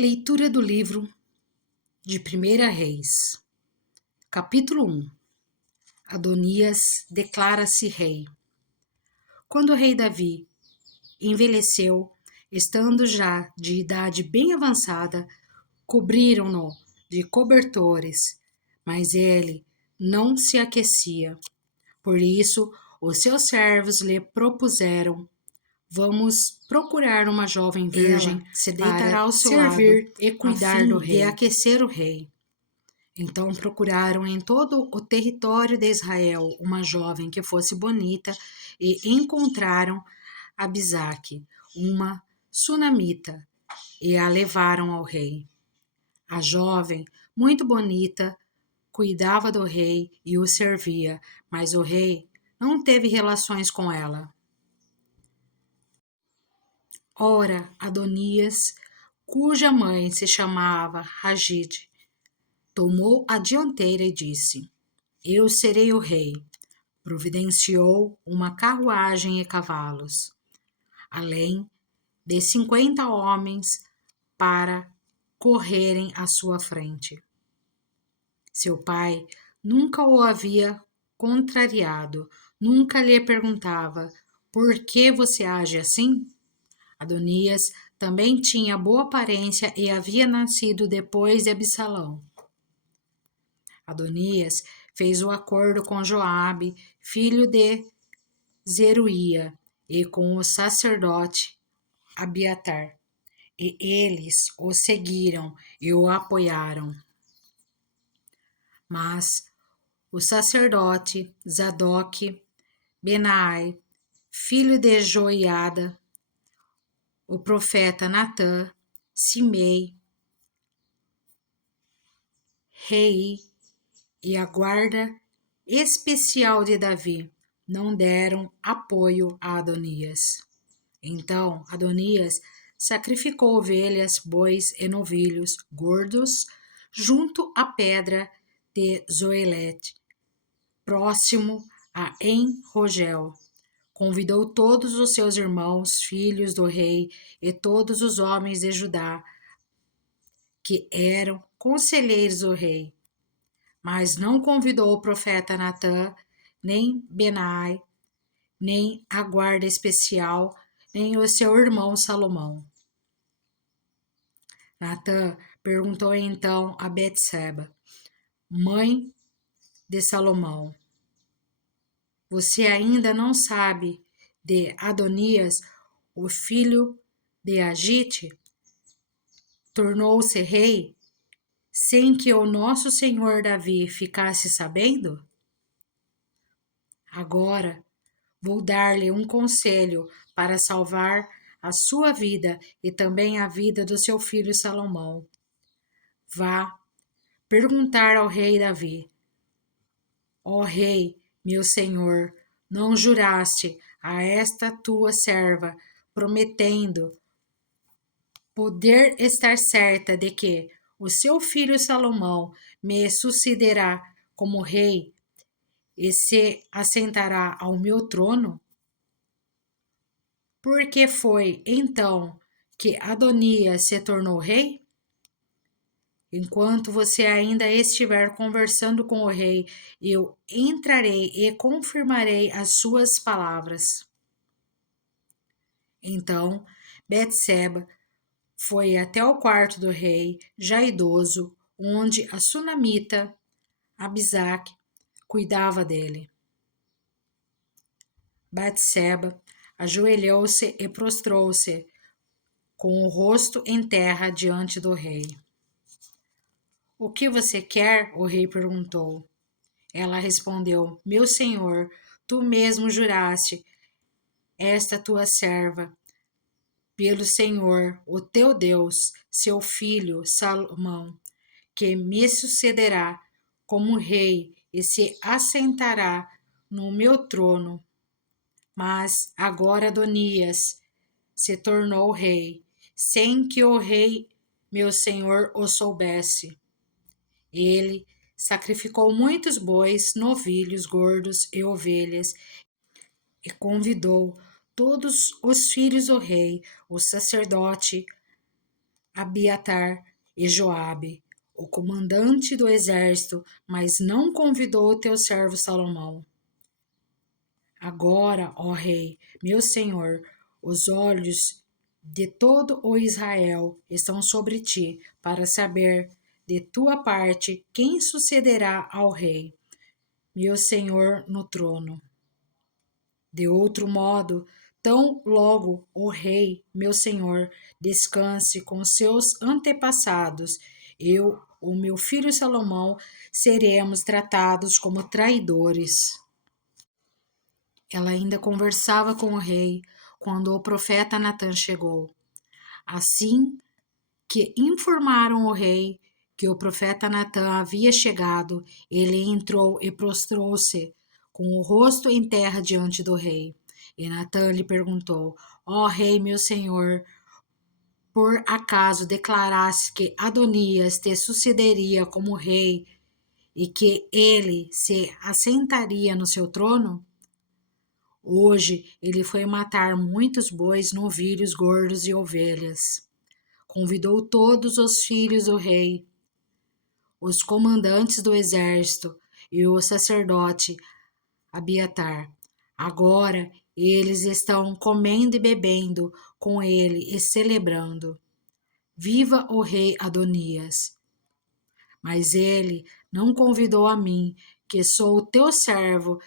Leitura do livro de 1 Reis, capítulo 1. Adonias declara-se rei. Quando o rei Davi envelheceu, estando já de idade bem avançada, cobriram-no de cobertores, mas ele não se aquecia. Por isso, os seus servos lhe propuseram: vamos procurar uma jovem virgem. Ela se deitará ao seu servir lado e cuidar do rei, de aquecer o rei. Então procuraram em todo o território de Israel uma jovem que fosse bonita e encontraram Abisaque, uma sunamita, e a levaram ao rei. A jovem, muito bonita, cuidava do rei e o servia, mas o rei não teve relações com ela. Ora, Adonias, cuja mãe se chamava Ragide, tomou a dianteira e disse: eu serei o rei. Providenciou uma carruagem e cavalos, além de 50 homens para correrem à sua frente. Seu pai nunca o havia contrariado, nunca lhe perguntava: por que você age assim? Adonias também tinha boa aparência e havia nascido depois de Absalão. Adonias fez o acordo com Joabe, filho de Zeruía, e com o sacerdote Abiatar, e eles o seguiram e o apoiaram. Mas o sacerdote Zadok, Benai, filho de Joiada, o profeta Natã, Simei, Rei e a guarda especial de Davi não deram apoio a Adonias. Então Adonias sacrificou ovelhas, bois e novilhos gordos junto à pedra de Zoelete, próximo a En-Rogel. Convidou todos os seus irmãos, filhos do rei, e todos os homens de Judá, que eram conselheiros do rei, mas não convidou o profeta Natã, nem Benai, nem a guarda especial, nem o seu irmão Salomão. Natã perguntou então a Betseba, mãe de Salomão: você ainda não sabe de Adonias, o filho de Agite? Tornou-se rei sem que o nosso senhor Davi ficasse sabendo? Agora vou dar-lhe um conselho para salvar a sua vida e também a vida do seu filho Salomão. Vá perguntar ao rei Davi: ó rei, meu senhor, não juraste a esta tua serva, prometendo poder estar certa de que o seu filho Salomão me sucederá como rei e se assentará ao meu trono? Por que foi então que Adonias se tornou rei? Enquanto você ainda estiver conversando com o rei, eu entrarei e confirmarei as suas palavras. Então Betseba foi até o quarto do rei, já idoso, onde a sunamita Abisaque cuidava dele. Betseba ajoelhou-se e prostrou-se com o rosto em terra diante do rei. O que você quer? O rei perguntou. Ela respondeu: meu senhor, tu mesmo juraste esta tua serva, pelo Senhor, o teu Deus, seu filho Salomão, que me sucederá como rei e se assentará no meu trono. Mas agora Adonias se tornou rei, sem que o rei, meu senhor, o soubesse. Ele sacrificou muitos bois, novilhos, gordos e ovelhas, e convidou todos os filhos do rei, o sacerdote Abiatar e Joabe, o comandante do exército, mas não convidou o teu servo Salomão. Agora, ó rei, meu senhor, os olhos de todo o Israel estão sobre ti, para saber de tua parte quem sucederá ao rei, meu senhor, no trono. De outro modo, tão logo o rei, meu senhor, descanse com seus antepassados, eu, o meu filho Salomão, seremos tratados como traidores. Ela ainda conversava com o rei quando o profeta Natã chegou. Assim que informaram o rei que o profeta Natã havia chegado, ele entrou e prostrou-se com o rosto em terra diante do rei. E Natã lhe perguntou: Ó rei, meu senhor, por acaso declaraste que Adonias te sucederia como rei e que ele se assentaria no seu trono? Hoje ele foi matar muitos bois, novilhos, gordos e ovelhas. Convidou todos os filhos do rei, os comandantes do exército e o sacerdote Abiatar. Agora eles estão comendo e bebendo com ele e celebrando. Viva o rei Adonias! Mas ele não convidou a mim, que sou o teu servo,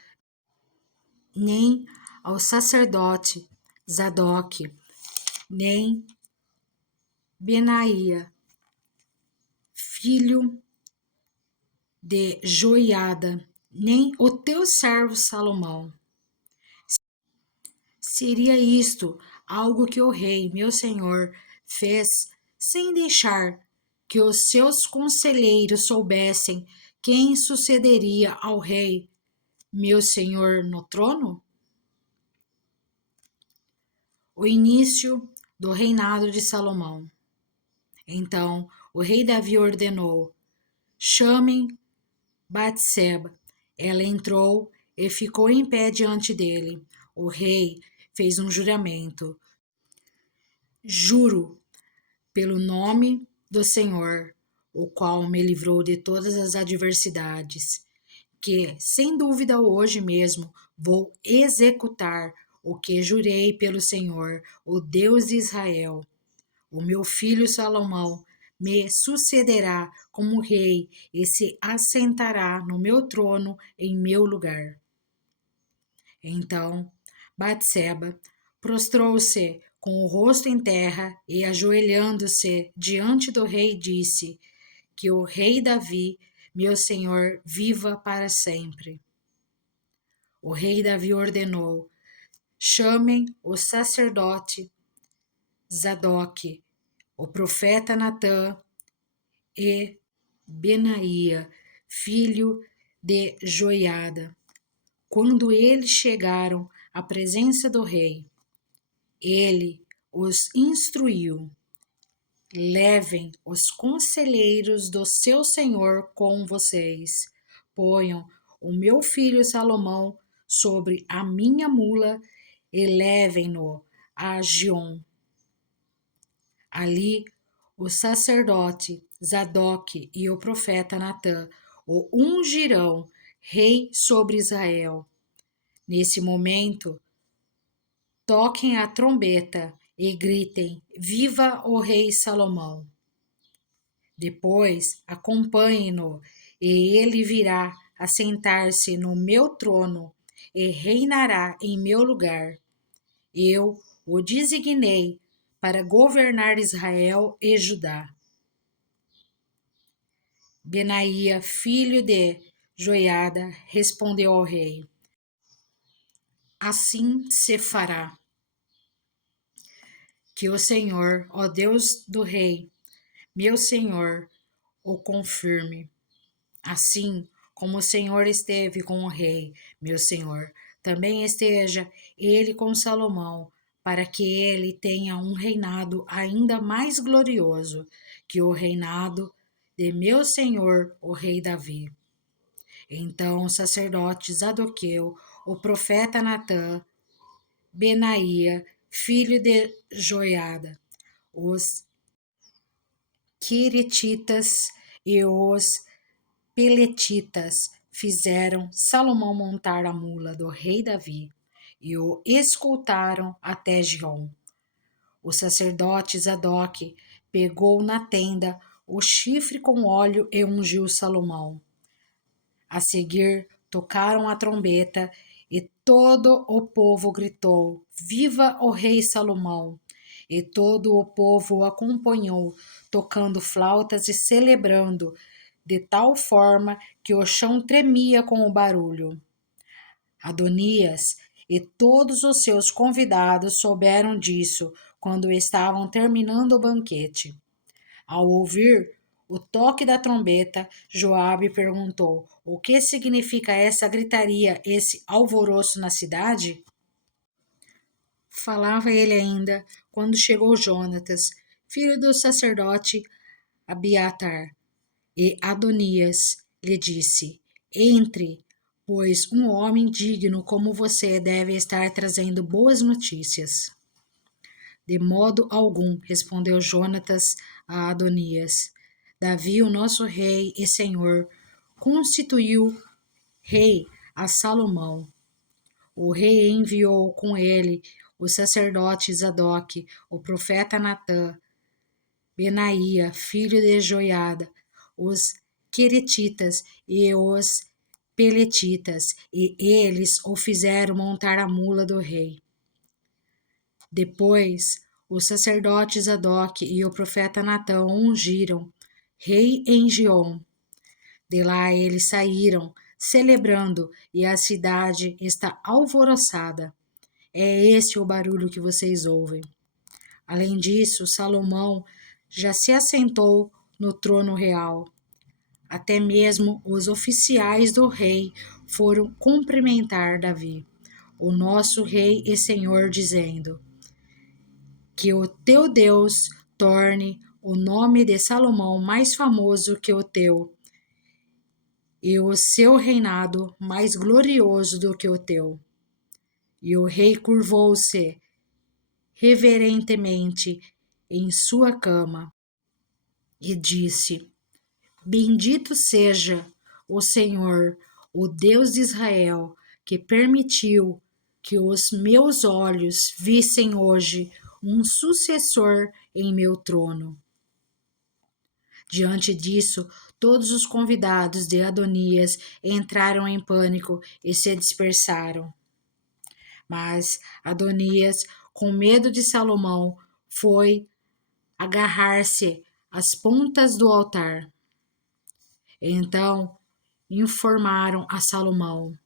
nem ao sacerdote Zadok, nem Benaia, filho de Joiada, nem o teu servo Salomão. Seria isto algo que o rei, meu senhor, fez sem deixar que os seus conselheiros soubessem quem sucederia ao rei, meu senhor, no trono? O início do reinado de Salomão. Então o rei Davi ordenou: chamem Batseba. Ela entrou e ficou em pé diante dele. O rei fez um juramento: juro pelo nome do Senhor, o qual me livrou de todas as adversidades, que, sem dúvida, hoje mesmo vou executar o que jurei pelo Senhor, o Deus de Israel. O meu filho Salomão me sucederá como rei e se assentará no meu trono em meu lugar. Então, Batseba prostrou-se com o rosto em terra e, ajoelhando-se diante do rei, disse: que o rei Davi, meu senhor, viva para sempre. O rei Davi ordenou: chamem o sacerdote Zadok, o profeta Natã e Benaia, filho de Joiada. Quando eles chegaram à presença do rei, ele os instruiu: levem os conselheiros do seu senhor com vocês, ponham o meu filho Salomão sobre a minha mula e levem-no a Gion. Ali o sacerdote Zadok e o profeta Natã o ungirão rei sobre Israel. Nesse momento, toquem a trombeta e gritem: Viva o rei Salomão! Depois, acompanhem-no, e ele virá assentar-se no meu trono e reinará em meu lugar. Eu o designei para governar Israel e Judá. Benaia, filho de Joiada, respondeu ao rei: assim se fará. Que o Senhor, ó Deus do rei, meu senhor, o confirme. Assim como o Senhor esteve com o rei, meu senhor, também esteja ele com Salomão, para que ele tenha um reinado ainda mais glorioso que o reinado de meu senhor, o rei Davi. Então o sacerdote Zadoqueu, o profeta Natã, Benaia, filho de Joiada, os queretitas e os peletitas fizeram Salomão montar a mula do rei Davi e o escoltaram até Giom. O sacerdote Zadok pegou na tenda o chifre com óleo e ungiu Salomão. A seguir, tocaram a trombeta e todo o povo gritou: Viva o rei Salomão! E todo o povo o acompanhou, tocando flautas e celebrando, de tal forma que o chão tremia com o barulho. Adonias e todos os seus convidados souberam disso quando estavam terminando o banquete. Ao ouvir o toque da trombeta, Joabe perguntou: O que significa essa gritaria, esse alvoroço na cidade? Falava ele ainda quando chegou Jonatas, filho do sacerdote Abiatar, e Adonias lhe disse: Entre, pois um homem digno como você deve estar trazendo boas notícias. De modo algum, respondeu Jonatas a Adonias. Davi, o nosso rei e senhor, constituiu rei a Salomão. O rei enviou com ele o sacerdote Zadok, o profeta Natã, Benaía, filho de Joiada, os queretitas e os peletitas, e eles o fizeram montar a mula do rei. Depois, o sacerdote Zadok e o profeta Natã ungiram rei em Giom. De lá eles saíram, celebrando, e a cidade está alvoroçada. É esse o barulho que vocês ouvem. Além disso, Salomão já se assentou no trono real. Até mesmo os oficiais do rei foram cumprimentar Davi, o nosso rei e senhor, dizendo: Que o teu Deus torne o nome de Salomão mais famoso que o teu, e o seu reinado mais glorioso do que o teu. E o rei curvou-se reverentemente em sua cama e disse: Bendito seja o Senhor, o Deus de Israel, que permitiu que os meus olhos vissem hoje um sucessor em meu trono. Diante disso, todos os convidados de Adonias entraram em pânico e se dispersaram. Mas Adonias, com medo de Salomão, foi agarrar-se às pontas do altar. Então informaram a Salomão: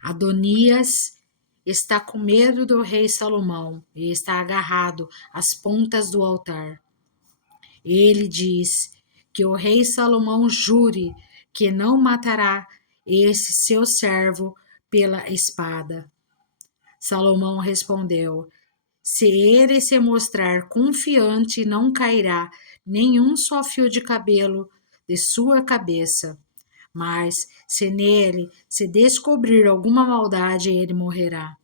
Adonias está com medo do rei Salomão e está agarrado às pontas do altar. Ele diz que o rei Salomão jure que não matará esse seu servo pela espada. Salomão respondeu: Se ele se mostrar confiante, não cairá nenhum só fio de cabelo de sua cabeça. Mas se nele se descobrir alguma maldade, ele morrerá.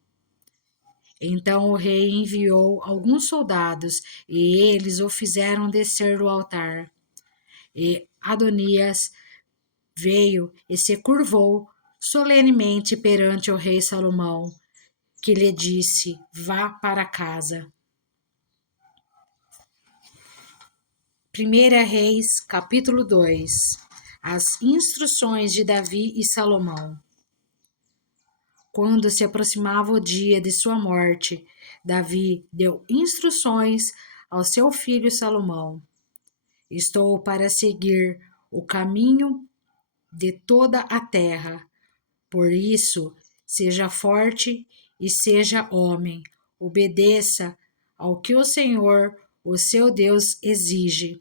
Então o rei enviou alguns soldados, e eles o fizeram descer do altar. E Adonias veio e se curvou solenemente perante o rei Salomão, que lhe disse: Vá para casa. 1 Reis, capítulo 2. As instruções de Davi e Salomão. Quando se aproximava o dia de sua morte, Davi deu instruções ao seu filho Salomão: Estou para seguir o caminho de toda a terra. Por isso, seja forte e seja homem. Obedeça ao que o Senhor, o seu Deus, exige.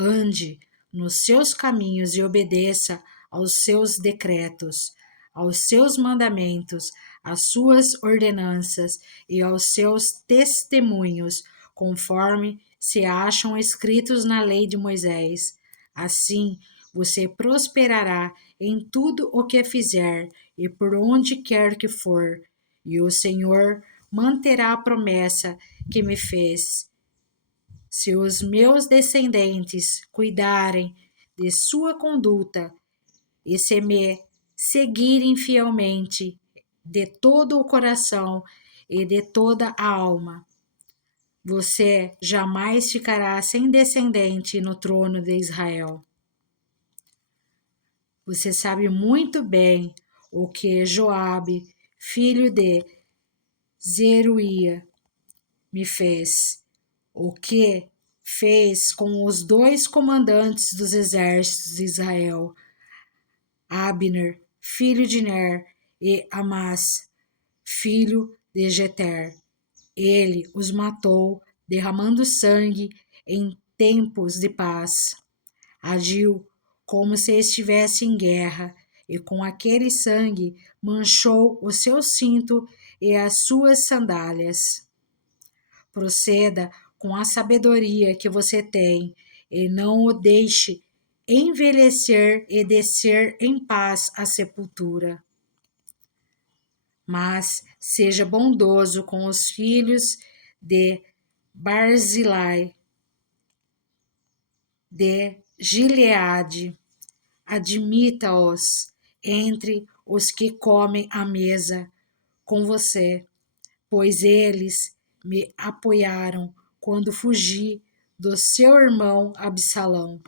Ande nos seus caminhos e obedeça aos seus decretos, aos seus mandamentos, às suas ordenanças e aos seus testemunhos, conforme se acham escritos na lei de Moisés. Assim, você prosperará em tudo o que fizer e por onde quer que for, e o Senhor manterá a promessa que me fez Se os meus descendentes cuidarem de sua conduta e se me seguirem fielmente de todo o coração e de toda a alma, você jamais ficará sem descendente no trono de Israel. Você sabe muito bem o que Joabe, filho de Zeruia, me fez, o que fez com os dois comandantes dos exércitos de Israel, Abner, filho de Ner, e Amás, filho de Jeter. Ele os matou, derramando sangue em tempos de paz. Agiu como se estivesse em guerra, e com aquele sangue manchou o seu cinto e as suas sandálias. Proceda com a sabedoria que você tem, e não o deixe envelhecer e descer em paz à sepultura. Mas seja bondoso com os filhos de Barzilai, de Gileade. Admita-os entre os que comem à mesa com você, pois eles me apoiaram quando fugi do seu irmão Absalão.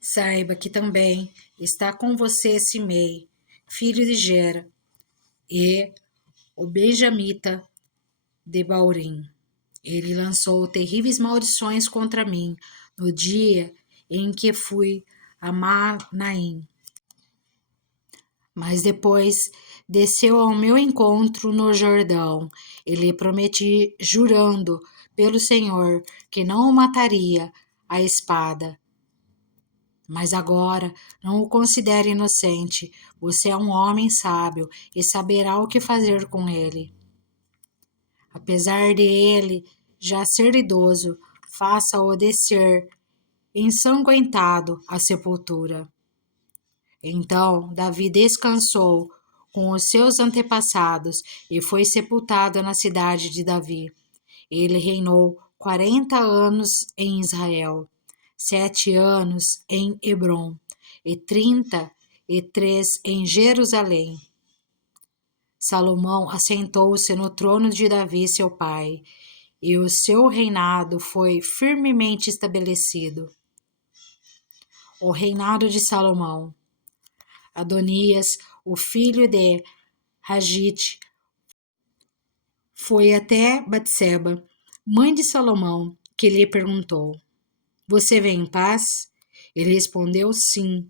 Saiba que também está com você Simei, filho de Gera, e o benjamita de Baurim. Ele lançou terríveis maldições contra mim no dia em que fui a Manaim. Mas depois desceu ao meu encontro no Jordão. E lhe prometi, jurando pelo Senhor, que não o mataria à espada. Mas agora não o considere inocente. Você é um homem sábio e saberá o que fazer com ele. Apesar de ele já ser idoso, faça-o descer ensanguentado à sepultura. Então Davi descansou com os seus antepassados e foi sepultado na cidade de Davi. Ele reinou 40 anos em Israel, 7 anos em Hebrom e 33 em Jerusalém. Salomão assentou-se no trono de Davi, seu pai, e o seu reinado foi firmemente estabelecido. O reinado de Salomão. Adonias, o filho de Hagite, foi até Batseba, mãe de Salomão, que lhe perguntou: Você vem em paz? Ele respondeu sim,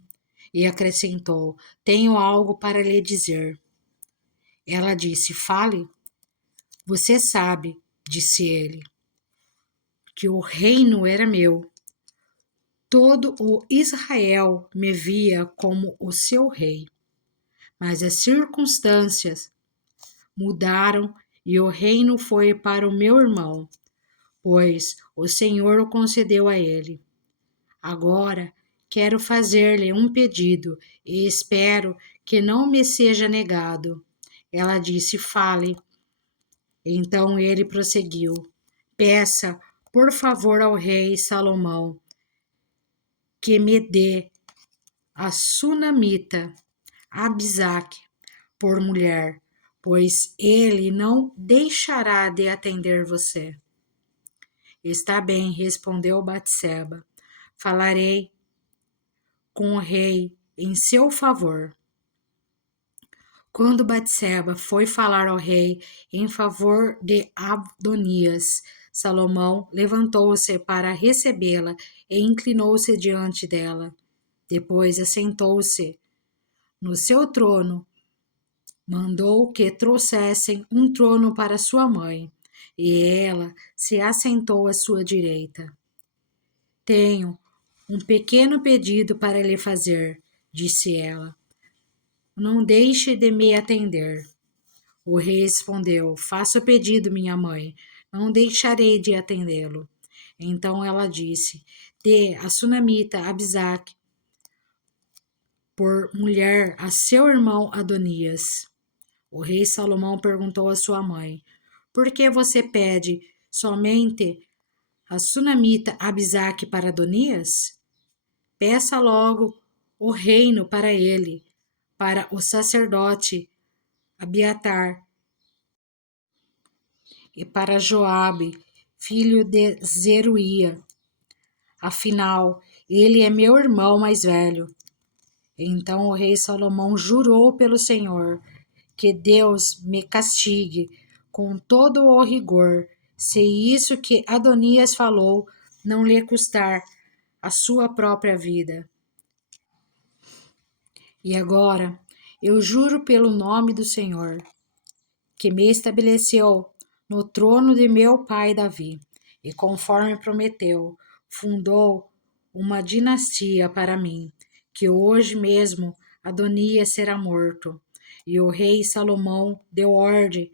e acrescentou: Tenho algo para lhe dizer. Ela disse: Fale. Você sabe, disse ele, que o reino era meu. Todo o Israel me via como o seu rei. Mas as circunstâncias mudaram e o reino foi para o meu irmão, pois o Senhor o concedeu a ele. Agora quero fazer-lhe um pedido e espero que não me seja negado. Ela disse: Fale. Então ele prosseguiu: Peça, por favor, ao rei Salomão que me dê a sunamita Abisaque por mulher, pois ele não deixará de atender você. Está bem, respondeu Batseba. Falarei com o rei em seu favor. Quando Batseba foi falar ao rei em favor de Adonias, Salomão levantou-se para recebê-la e inclinou-se diante dela. Depois assentou-se no seu trono, mandou que trouxessem um trono para sua mãe, e ela se assentou à sua direita. Tenho um pequeno pedido para lhe fazer, disse ela. Não deixe de me atender. O rei respondeu: Faça o pedido, minha mãe. Não deixarei de atendê-lo. Então ela disse: Dê a sunamita Abisaque por mulher a seu irmão Adonias. O rei Salomão perguntou à sua mãe: Por que você pede somente a sunamita Abisaque para Adonias? Peça logo o reino para ele, para o sacerdote Abiatar e para Joabe, filho de Zeruia. Afinal, ele é meu irmão mais velho. Então o rei Salomão jurou pelo Senhor que Deus me castigue com todo o rigor, se isso que Adonias falou não lhe custar a sua própria vida. E agora eu juro pelo nome do Senhor, que me estabeleceu no trono de meu pai Davi, e conforme prometeu, fundou uma dinastia para mim, que hoje mesmo Adonias será morto. E o rei Salomão deu ordem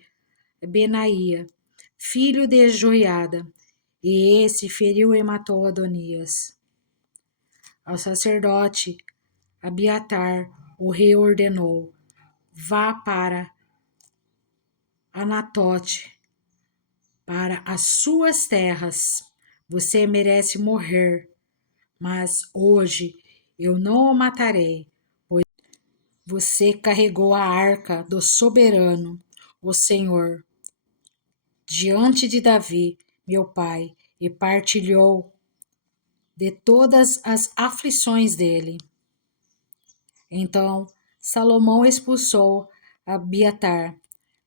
a Benaia, filho de Joiada, e esse feriu e matou Adonias. Ao sacerdote Abiatar, o rei ordenou: vá para Anatote, para as suas terras. Você merece morrer, mas hoje eu não o matarei, pois você carregou a arca do soberano, o Senhor, diante de Davi, meu pai, e partilhou de todas as aflições dele. Então Salomão expulsou Abiatar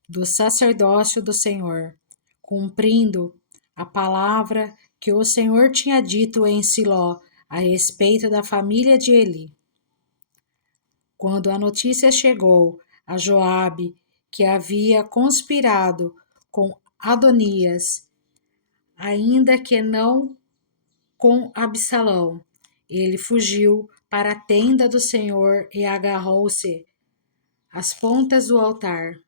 do sacerdócio do Senhor, cumprindo a palavra que o Senhor tinha dito em Siló a respeito da família de Eli. Quando a notícia chegou a Joabe que havia conspirado com Adonias, ainda que não com Absalão, ele fugiu para a tenda do Senhor e agarrou-se às pontas do altar.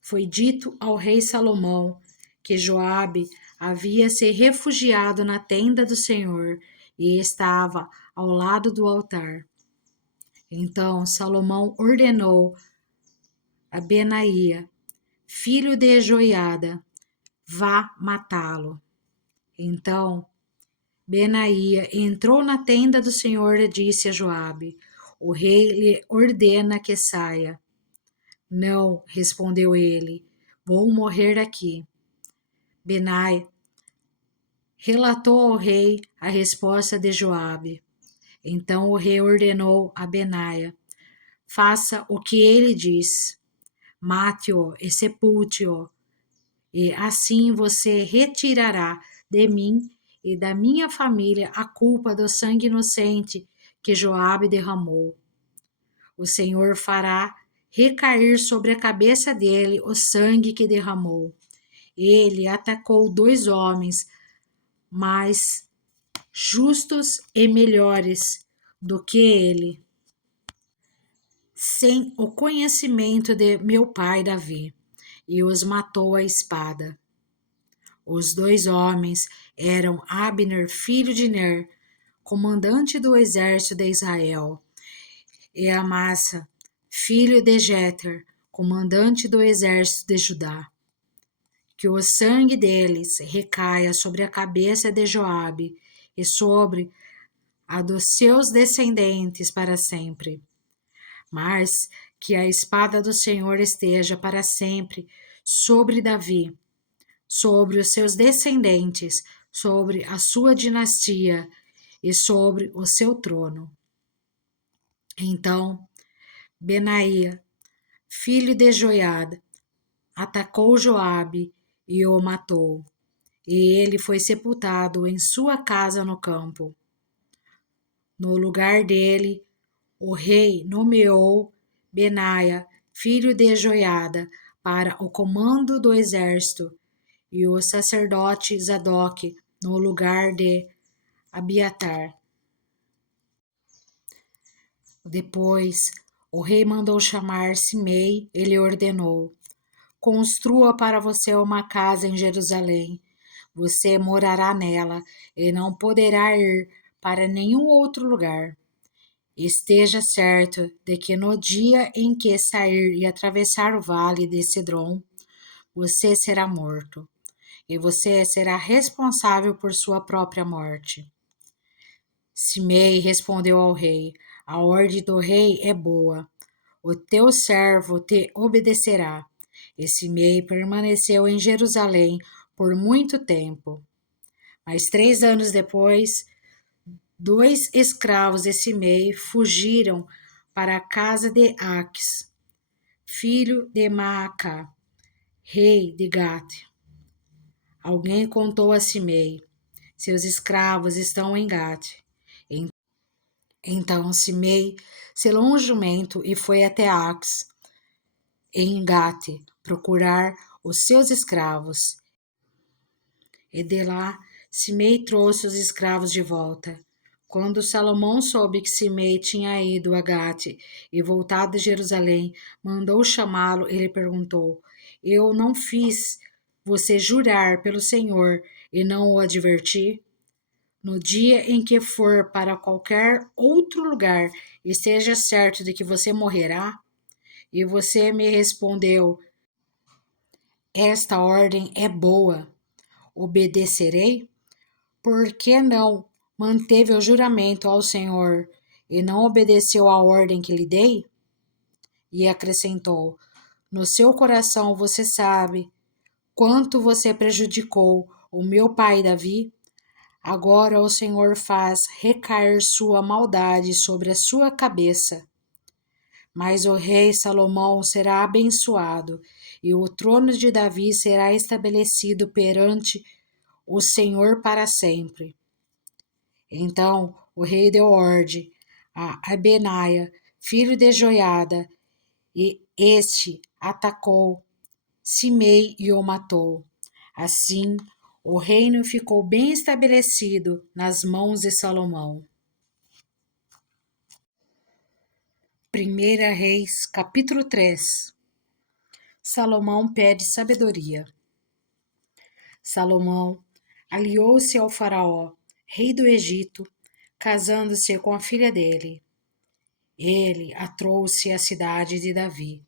Foi dito ao rei Salomão que Joabe havia se refugiado na tenda do Senhor e estava ao lado do altar. Então Salomão ordenou a Benaia, filho de Joiada, vá matá-lo. Então Benaia entrou na tenda do Senhor e disse a Joabe: o rei lhe ordena que saia. Não, respondeu ele, vou morrer aqui. Benaia relatou ao rei a resposta de Joabe. Então o rei ordenou a Benaia: faça o que ele diz, mate-o e sepulte-o, e assim você retirará de mim e da minha família a culpa do sangue inocente que Joabe derramou. O Senhor fará recair sobre a cabeça dele o sangue que derramou. Ele atacou 2 homens mais justos e melhores do que ele, sem o conhecimento de meu pai Davi, e os matou à espada. Os 2 homens eram Abner, filho de Ner, comandante do exército de Israel, e Amasa, filho de Jeter, comandante do exército de Judá. Que o sangue deles recaia sobre a cabeça de Joabe e sobre a dos seus descendentes para sempre. Mas que a espada do Senhor esteja para sempre sobre Davi, sobre os seus descendentes, sobre a sua dinastia e sobre o seu trono. Então Benaia, filho de Joiada, atacou Joabe e o matou, e ele foi sepultado em sua casa no campo. No lugar dele, o rei nomeou Benaia, filho de Joiada, para o comando do exército, e o sacerdote Zadok no lugar de Abiatar. Depois, o rei mandou chamar Simei e lhe ordenou: construa para você uma casa em Jerusalém. Você morará nela e não poderá ir para nenhum outro lugar. Esteja certo de que no dia em que sair e atravessar o vale de Cedron, você será morto. e você será responsável por sua própria morte. Simei respondeu ao rei: A ordem do rei é boa. O teu servo te obedecerá. E Simei permaneceu em Jerusalém por muito tempo. Mas 3 anos depois, 2 escravos de Simei fugiram para a casa de Aques, filho de Maaca, rei de Gate. Alguém contou a Simei: seus escravos estão em Gate. Então Simei selou um jumento e foi até Aques, em Gate, procurar os seus escravos. E de lá Simei trouxe os escravos de volta. Quando Salomão soube que Simei tinha ido a Gate e voltado de Jerusalém, mandou chamá-lo e lhe perguntou: Eu não fiz você jurar pelo Senhor e não o adverti? No dia em que for para qualquer outro lugar, esteja certo de que você morrerá? E você me respondeu: Esta ordem é boa, obedecerei? Por que não manteve o juramento ao Senhor e não obedeceu à ordem que lhe dei? E acrescentou: No seu coração você sabe quanto você prejudicou o meu pai Davi. Agora o Senhor faz recair sua maldade sobre a sua cabeça. Mas o rei Salomão será abençoado, e o trono de Davi será estabelecido perante o Senhor para sempre. Então o rei deu ordem a Abenaia, filho de Joiada, e este atacou Simei e o matou. Assim, o reino ficou bem estabelecido nas mãos de Salomão. 1 Reis, capítulo 3. Salomão pede sabedoria. Salomão aliou-se ao faraó, rei do Egito, casando-se com a filha dele. Ele a trouxe à cidade de Davi,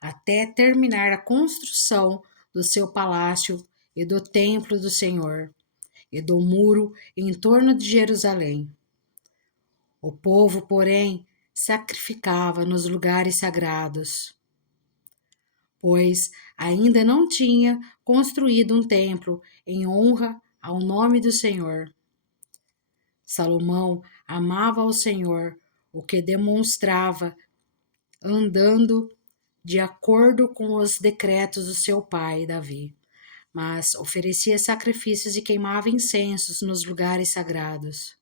até terminar a construção do seu palácio e do templo do Senhor, e do muro em torno de Jerusalém. O povo, porém, sacrificava nos lugares sagrados, pois ainda não tinha construído um templo em honra ao nome do Senhor. Salomão amava ao Senhor, o que demonstrava andando de acordo com os decretos do seu pai Davi, mas oferecia sacrifícios e queimava incensos nos lugares sagrados.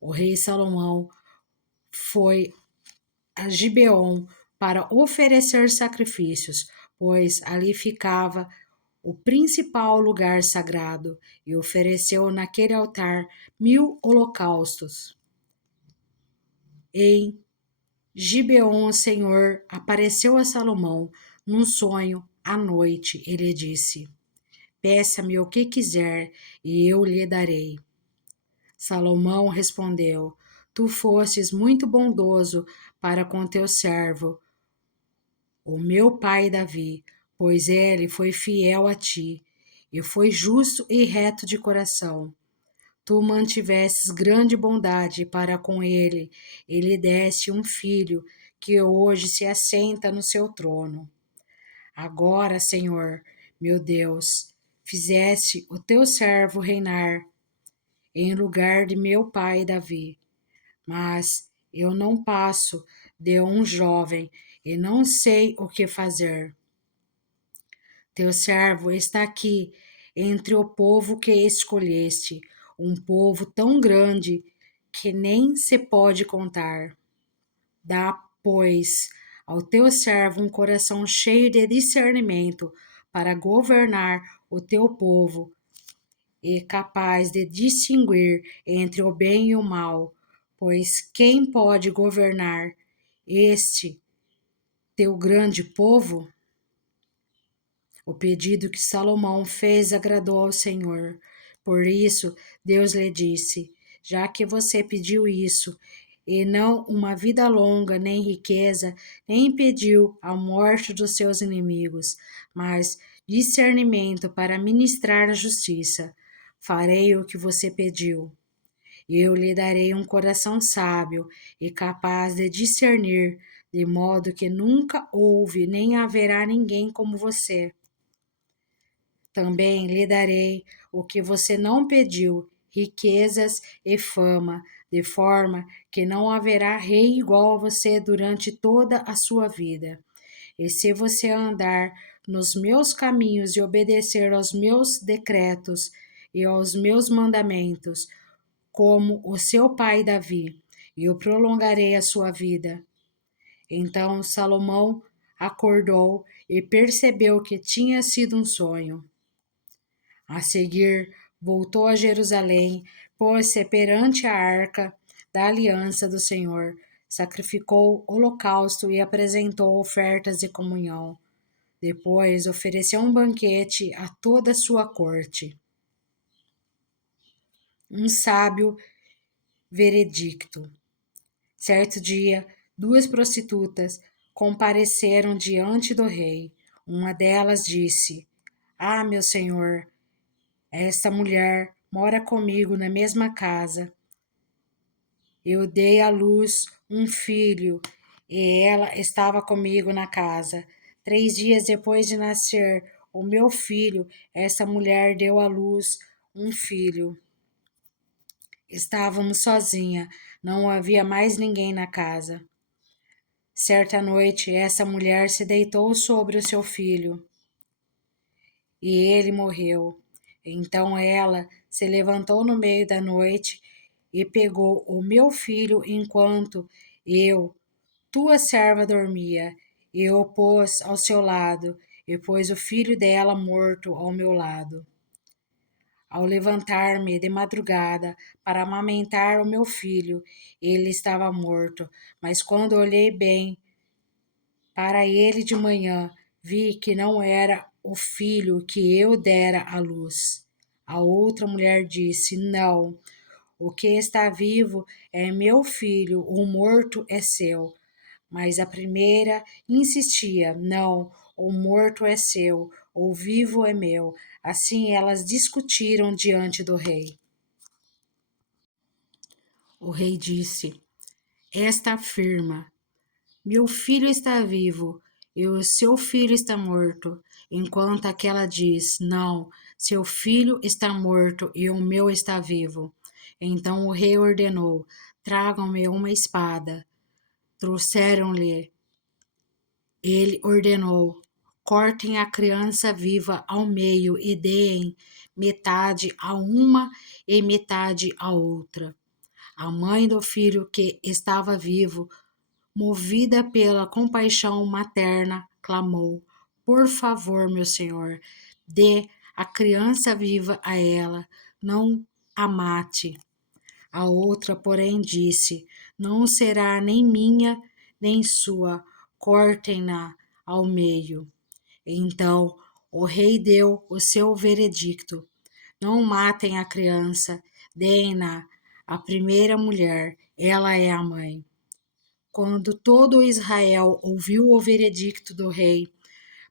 O rei Salomão foi a Gibeon para oferecer sacrifícios, pois ali ficava o principal lugar sagrado, e ofereceu naquele altar 1000 holocaustos. Em Gibeon, o Senhor apareceu a Salomão num sonho à noite. Ele disse: Peça-me o que quiser e eu lhe darei. Salomão respondeu: Tu fostes muito bondoso para com teu servo, o meu pai Davi, pois ele foi fiel a ti e foi justo e reto de coração. Tu mantivestes grande bondade para com ele e lhe deste um filho que hoje se assenta no seu trono. Agora, Senhor, meu Deus, fizeste o teu servo reinar em lugar de meu pai Davi, mas eu não passo de um jovem e não sei o que fazer. Teu servo está aqui entre o povo que escolheste, um povo tão grande que nem se pode contar. Dá, pois, ao teu servo um coração cheio de discernimento para governar o teu povo e capaz de distinguir entre o bem e o mal, pois quem pode governar este teu grande povo? O pedido que Salomão fez agradou ao Senhor. Por isso, Deus lhe disse: Já que você pediu isso, e não uma vida longa, nem riqueza, nem pediu a morte dos seus inimigos, mas discernimento para ministrar a justiça. Farei o que você pediu. Eu lhe darei um coração sábio e capaz de discernir, de modo que nunca houve nem haverá ninguém como você. Também lhe darei o que você não pediu, riquezas e fama, de forma que não haverá rei igual a você durante toda a sua vida. E se você andar nos meus caminhos e obedecer aos meus decretos e aos meus mandamentos, como o seu pai Davi, eu prolongarei a sua vida. Então Salomão acordou e percebeu que tinha sido um sonho. A seguir, voltou a Jerusalém, pôs-se perante a arca da aliança do Senhor, sacrificou holocausto e apresentou ofertas de comunhão. Depois ofereceu um banquete a toda a sua corte. Um sábio veredicto. Certo dia, duas prostitutas compareceram diante do rei. Uma delas disse: Ah, meu senhor, esta mulher mora comigo na mesma casa. Eu dei à luz um filho e ela estava comigo na casa. 3 dias depois de nascer o meu filho, essa mulher deu à luz um filho. Estávamos sozinha, não havia mais ninguém na casa. Certa noite, essa mulher se deitou sobre o seu filho e ele morreu. Então ela se levantou no meio da noite e pegou o meu filho enquanto eu, tua serva, dormia, e o pôs ao seu lado, e pôs o filho dela morto ao meu lado. Ao levantar-me de madrugada para amamentar o meu filho, ele estava morto, mas quando olhei bem para ele de manhã, vi que não era o filho que eu dera à luz. A outra mulher disse: Não, o que está vivo é meu filho, o morto é seu. Mas a primeira insistia: Não, o morto é seu, o vivo é meu. Assim elas discutiram diante do rei. O rei disse: Esta afirma: Meu filho está vivo e o seu filho está morto. Enquanto aquela diz: Não, seu filho está morto e o meu está vivo. Então o rei ordenou: Tragam-me uma espada. Trouxeram-lhe. Ele ordenou: Cortem a criança viva ao meio e deem metade a uma e metade a outra. A mãe do filho que estava vivo, movida pela compaixão materna, clamou: Por favor, meu senhor, dê a criança viva a ela, não a mate. A outra, porém, disse: Não será nem minha, nem sua, cortem-na ao meio. Então o rei deu o seu veredicto: Não matem a criança, deem-na à primeira mulher, ela é a mãe. Quando todo Israel ouviu o veredicto do rei,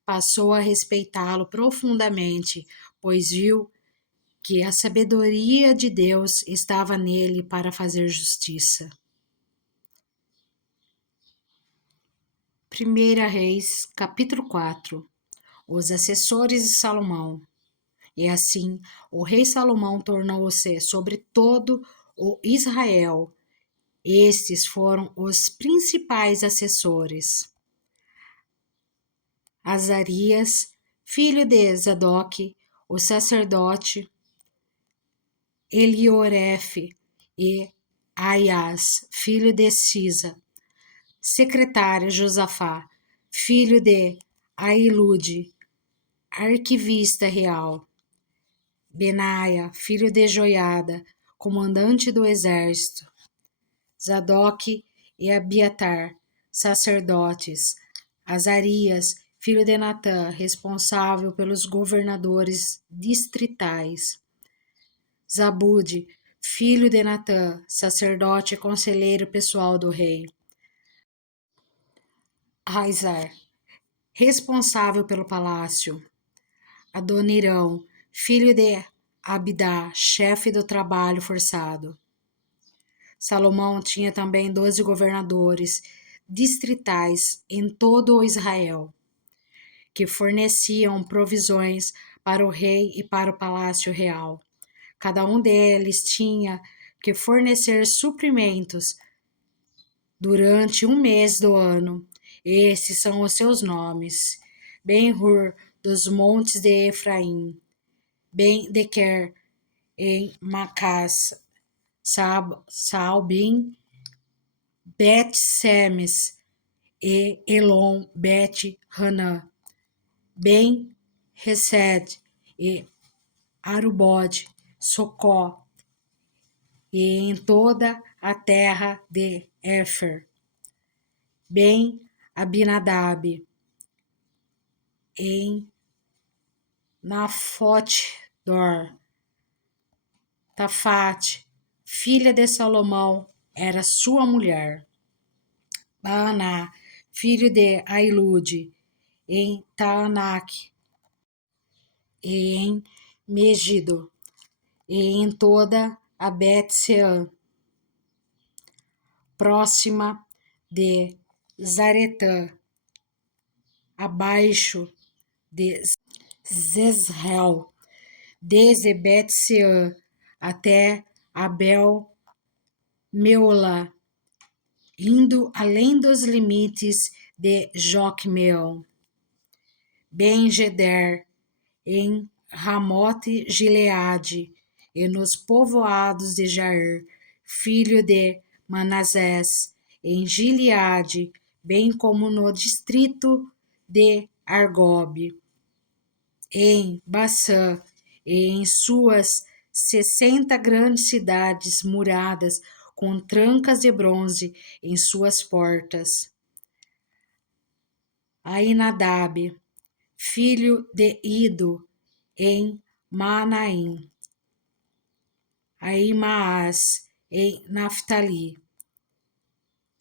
passou a respeitá-lo profundamente, pois viu que a sabedoria de Deus estava nele para fazer justiça. 1 Reis, capítulo 4. Os assessores de Salomão. E assim, o rei Salomão tornou-se sobre todo o Israel. Estes foram os principais assessores: Azarias, filho de Zadok, o sacerdote, Eliorefe e Aias, filho de Sisa, secretário Josafá, filho de Ailude, arquivista real, Benaia, filho de Joiada, comandante do exército, Zadok e Abiatar, sacerdotes, Azarias, filho de Natã, responsável pelos governadores distritais, Zabude, filho de Natã, sacerdote e conselheiro pessoal do rei, Raizar, responsável pelo palácio, Adonirão, filho de Abidá, chefe do trabalho forçado. Salomão tinha também 12 governadores distritais em todo o Israel, que forneciam provisões para o rei e para o palácio real. Cada um deles tinha que fornecer suprimentos durante um mês do ano. Esses são os seus nomes: Ben-Hur, dos montes de Efraim, Ben-Dequer, em Macás, Saalbim, Bet-Semes e Elon, Bet-Hanã, Ben-Hesed e Arubode, Socó, e em toda a terra de Éfer, bem Abinadab, em Nafote-dor, Tafate, filha de Salomão, era sua mulher. Baaná, filho de Ailude, em Taanac, e em Megido, e em toda a Bet-Sean, próxima de Zaretã, abaixo de Zezreel, desde Bet-Sean até Abel-Meolá, indo além dos limites de Jocmeão, Ben-Geder, em Ramote-Gileade, e nos povoados de Jair, filho de Manassés, em Gileade, bem como no distrito de Argob, em Bassã, e em suas 60 grandes cidades muradas com trancas de bronze em suas portas. Ainadab, filho de Ido, em Manaim. Aimaas, em Naftali.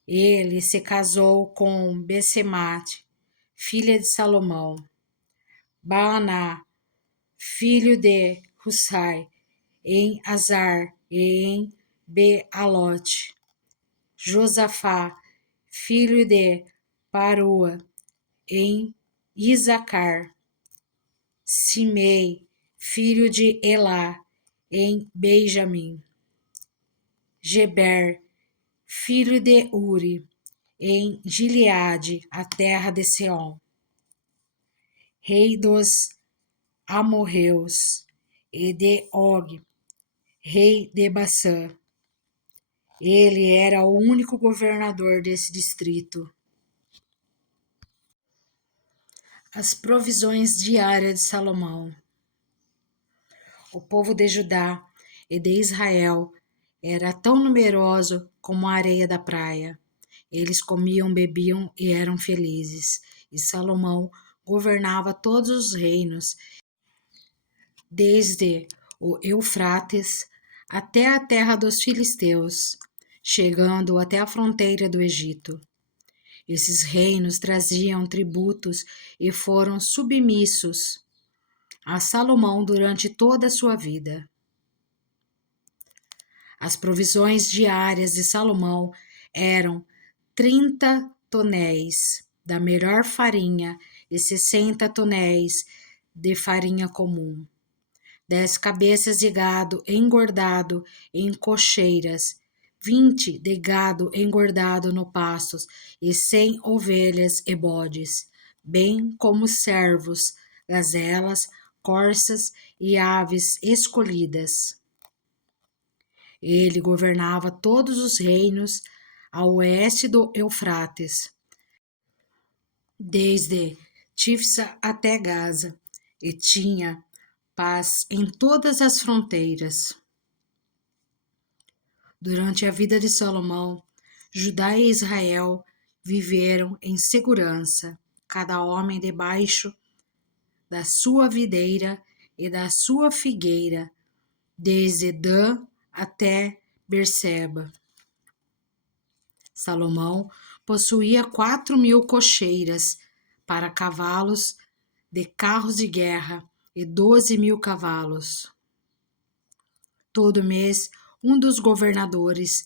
Ele se casou com Besemate, filha de Salomão. Baaná, filho de Husai, em Azar e em Bealote. Josafá, filho de Parua, em Isacar. Simei, filho de Elá, em Benjamim. Geber, filho de Uri, em Gileade, a terra de Seom. Rei dos amorreus, e de Og, rei de Bassã. Ele era o único governador desse distrito. As provisões diárias de Salomão. O povo de Judá e de Israel era tão numeroso como a areia da praia. Eles comiam, bebiam e eram felizes. E Salomão governava todos os reinos, desde o Eufrates até a terra dos filisteus, chegando até a fronteira do Egito. Esses reinos traziam tributos e foram submissos a Salomão durante toda a sua vida. As provisões diárias de Salomão eram 30 tonéis da melhor farinha e 60 tonéis de farinha comum, 10 cabeças de gado engordado em cocheiras, 20 de gado engordado no pastos e 100 ovelhas e bodes, bem como servos, gazelas, corças e aves escolhidas. Ele governava todos os reinos a oeste do Eufrates, desde Tifsa até Gaza, e tinha paz em todas as fronteiras. Durante a vida de Salomão, Judá e Israel viveram em segurança, cada homem debaixo da sua videira e da sua figueira, desde Dan até Berseba. Salomão possuía 4.000 cocheiras para cavalos de carros de guerra e 12.000 cavalos. Todo mês, um dos governadores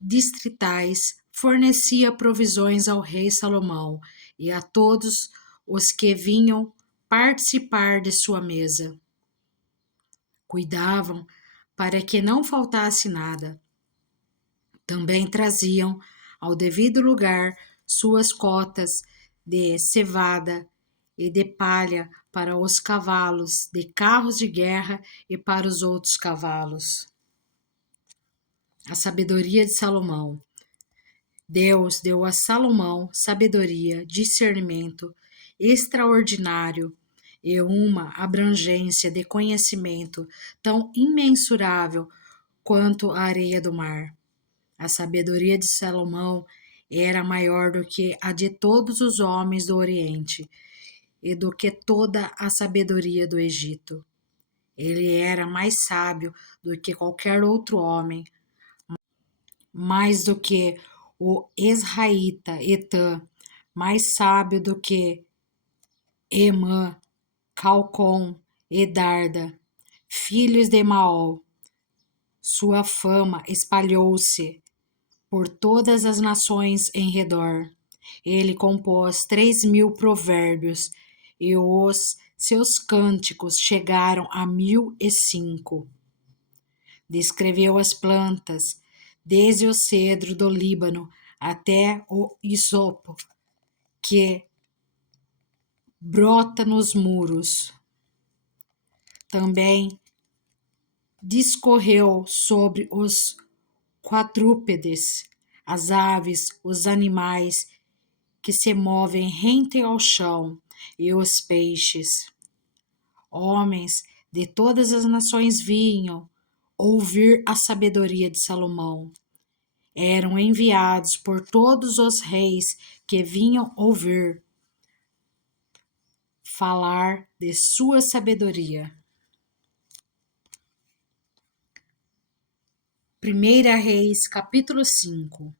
distritais fornecia provisões ao rei Salomão e a todos os que vinham participar de sua mesa. Cuidavam para que não faltasse nada. Também traziam ao devido lugar suas cotas de cevada e de palha para os cavalos, de carros de guerra e para os outros cavalos. A sabedoria de Salomão. Deus deu a Salomão sabedoria, discernimento extraordinário e uma abrangência de conhecimento tão imensurável quanto a areia do mar. A sabedoria de Salomão era maior do que a de todos os homens do Oriente e do que toda a sabedoria do Egito. Ele era mais sábio do que qualquer outro homem, mais do que o Esraíta Etã, mais sábio do que Emã, Calcom e Darda, filhos de Maol. Sua fama espalhou-se por todas as nações em redor. Ele compôs 3.000 provérbios e os seus cânticos chegaram a 1.005. Descreveu as plantas, desde o cedro do Líbano até o isopo, que brota nos muros. Também discorreu sobre os quadrúpedes, as aves, os animais que se movem rente ao chão e os peixes. Homens de todas as nações vinham ouvir a sabedoria de Salomão. Eram enviados por todos os reis que vinham ouvir falar de sua sabedoria. 1 Reis, capítulo 5.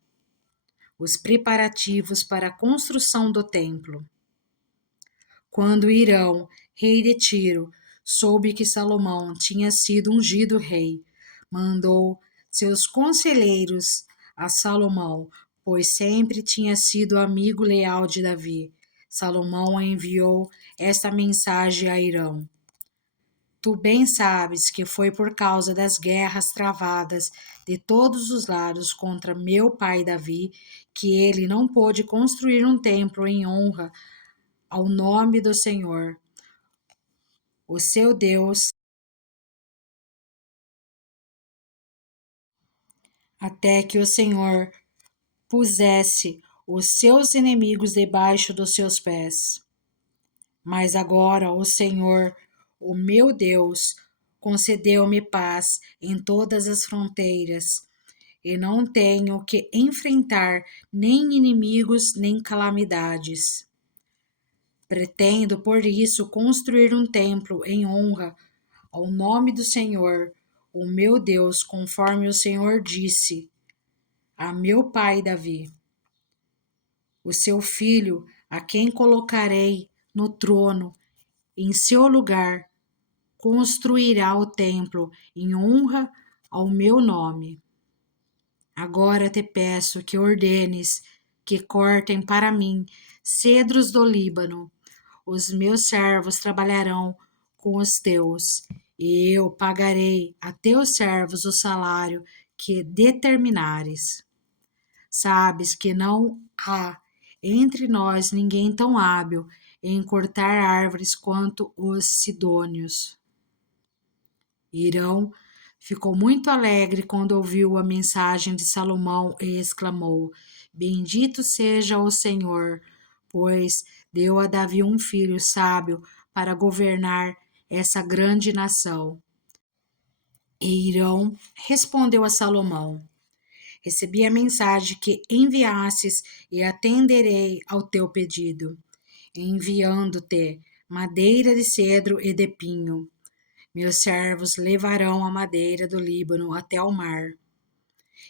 Os preparativos para a construção do templo. Quando Hirão, rei de Tiro, soube que Salomão tinha sido ungido rei, mandou seus conselheiros a Salomão, pois sempre tinha sido amigo leal de Davi. Salomão enviou esta mensagem a Hirão: Tu bem sabes que foi por causa das guerras travadas de todos os lados contra meu pai Davi que ele não pôde construir um templo em honra ao nome do Senhor, o seu Deus, até que o Senhor pusesse os seus inimigos debaixo dos seus pés. Mas agora o Senhor, o meu Deus, concedeu-me paz em todas as fronteiras, e não tenho que enfrentar nem inimigos nem calamidades. Pretendo, por isso, construir um templo em honra ao nome do Senhor, o meu Deus, conforme o Senhor disse a meu pai Davi. O seu filho, a quem colocarei no trono, em seu lugar, construirá o templo em honra ao meu nome. Agora te peço que ordenes que cortem para mim cedros do Líbano. Os meus servos trabalharão com os teus, e eu pagarei a teus servos o salário que determinares. Sabes que não há entre nós ninguém tão hábil em cortar árvores quanto os sidônios. Hirão ficou muito alegre quando ouviu a mensagem de Salomão e exclamou: Bendito seja o Senhor, pois deu a Davi um filho sábio para governar essa grande nação. E Hirão respondeu a Salomão: Recebi a mensagem que enviastes e atenderei ao teu pedido, enviando-te madeira de cedro e de pinho. Meus servos levarão a madeira do Líbano até ao mar,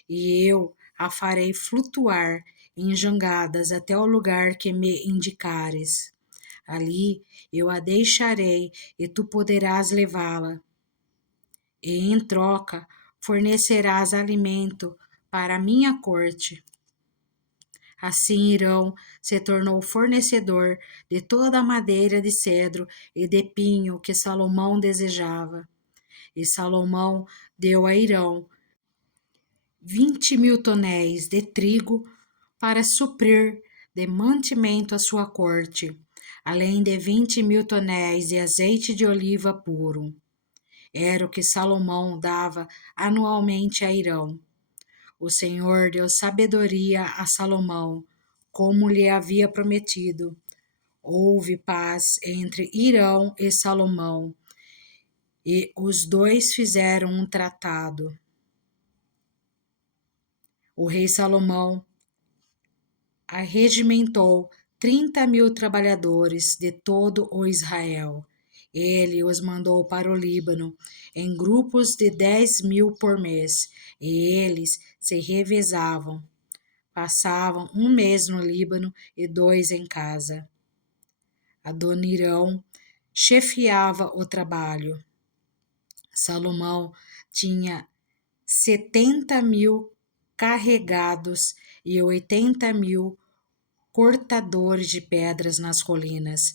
e eu a farei flutuar em jangadas até o lugar que me indicares. Ali eu a deixarei e tu poderás levá-la. E em troca fornecerás alimento para a minha corte. Assim Irão se tornou fornecedor de toda a madeira de cedro e de pinho que Salomão desejava. E Salomão deu a Irão 20.000 tonéis de trigo para suprir de mantimento a sua corte, além de 20.000 tonéis de azeite de oliva puro. Era o que Salomão dava anualmente a Irão. O Senhor deu sabedoria a Salomão, como lhe havia prometido. Houve paz entre Irão e Salomão, e os dois fizeram um tratado. O rei Salomão arregimentou 30.000 trabalhadores de todo o Israel. Ele os mandou para o Líbano, em grupos de 10.000 por mês, e eles se revezavam. Passavam um mês no Líbano e 2 em casa. Adonirão chefiava o trabalho. Salomão tinha 70.000 carregados e 80.000 cortadores de pedras nas colinas,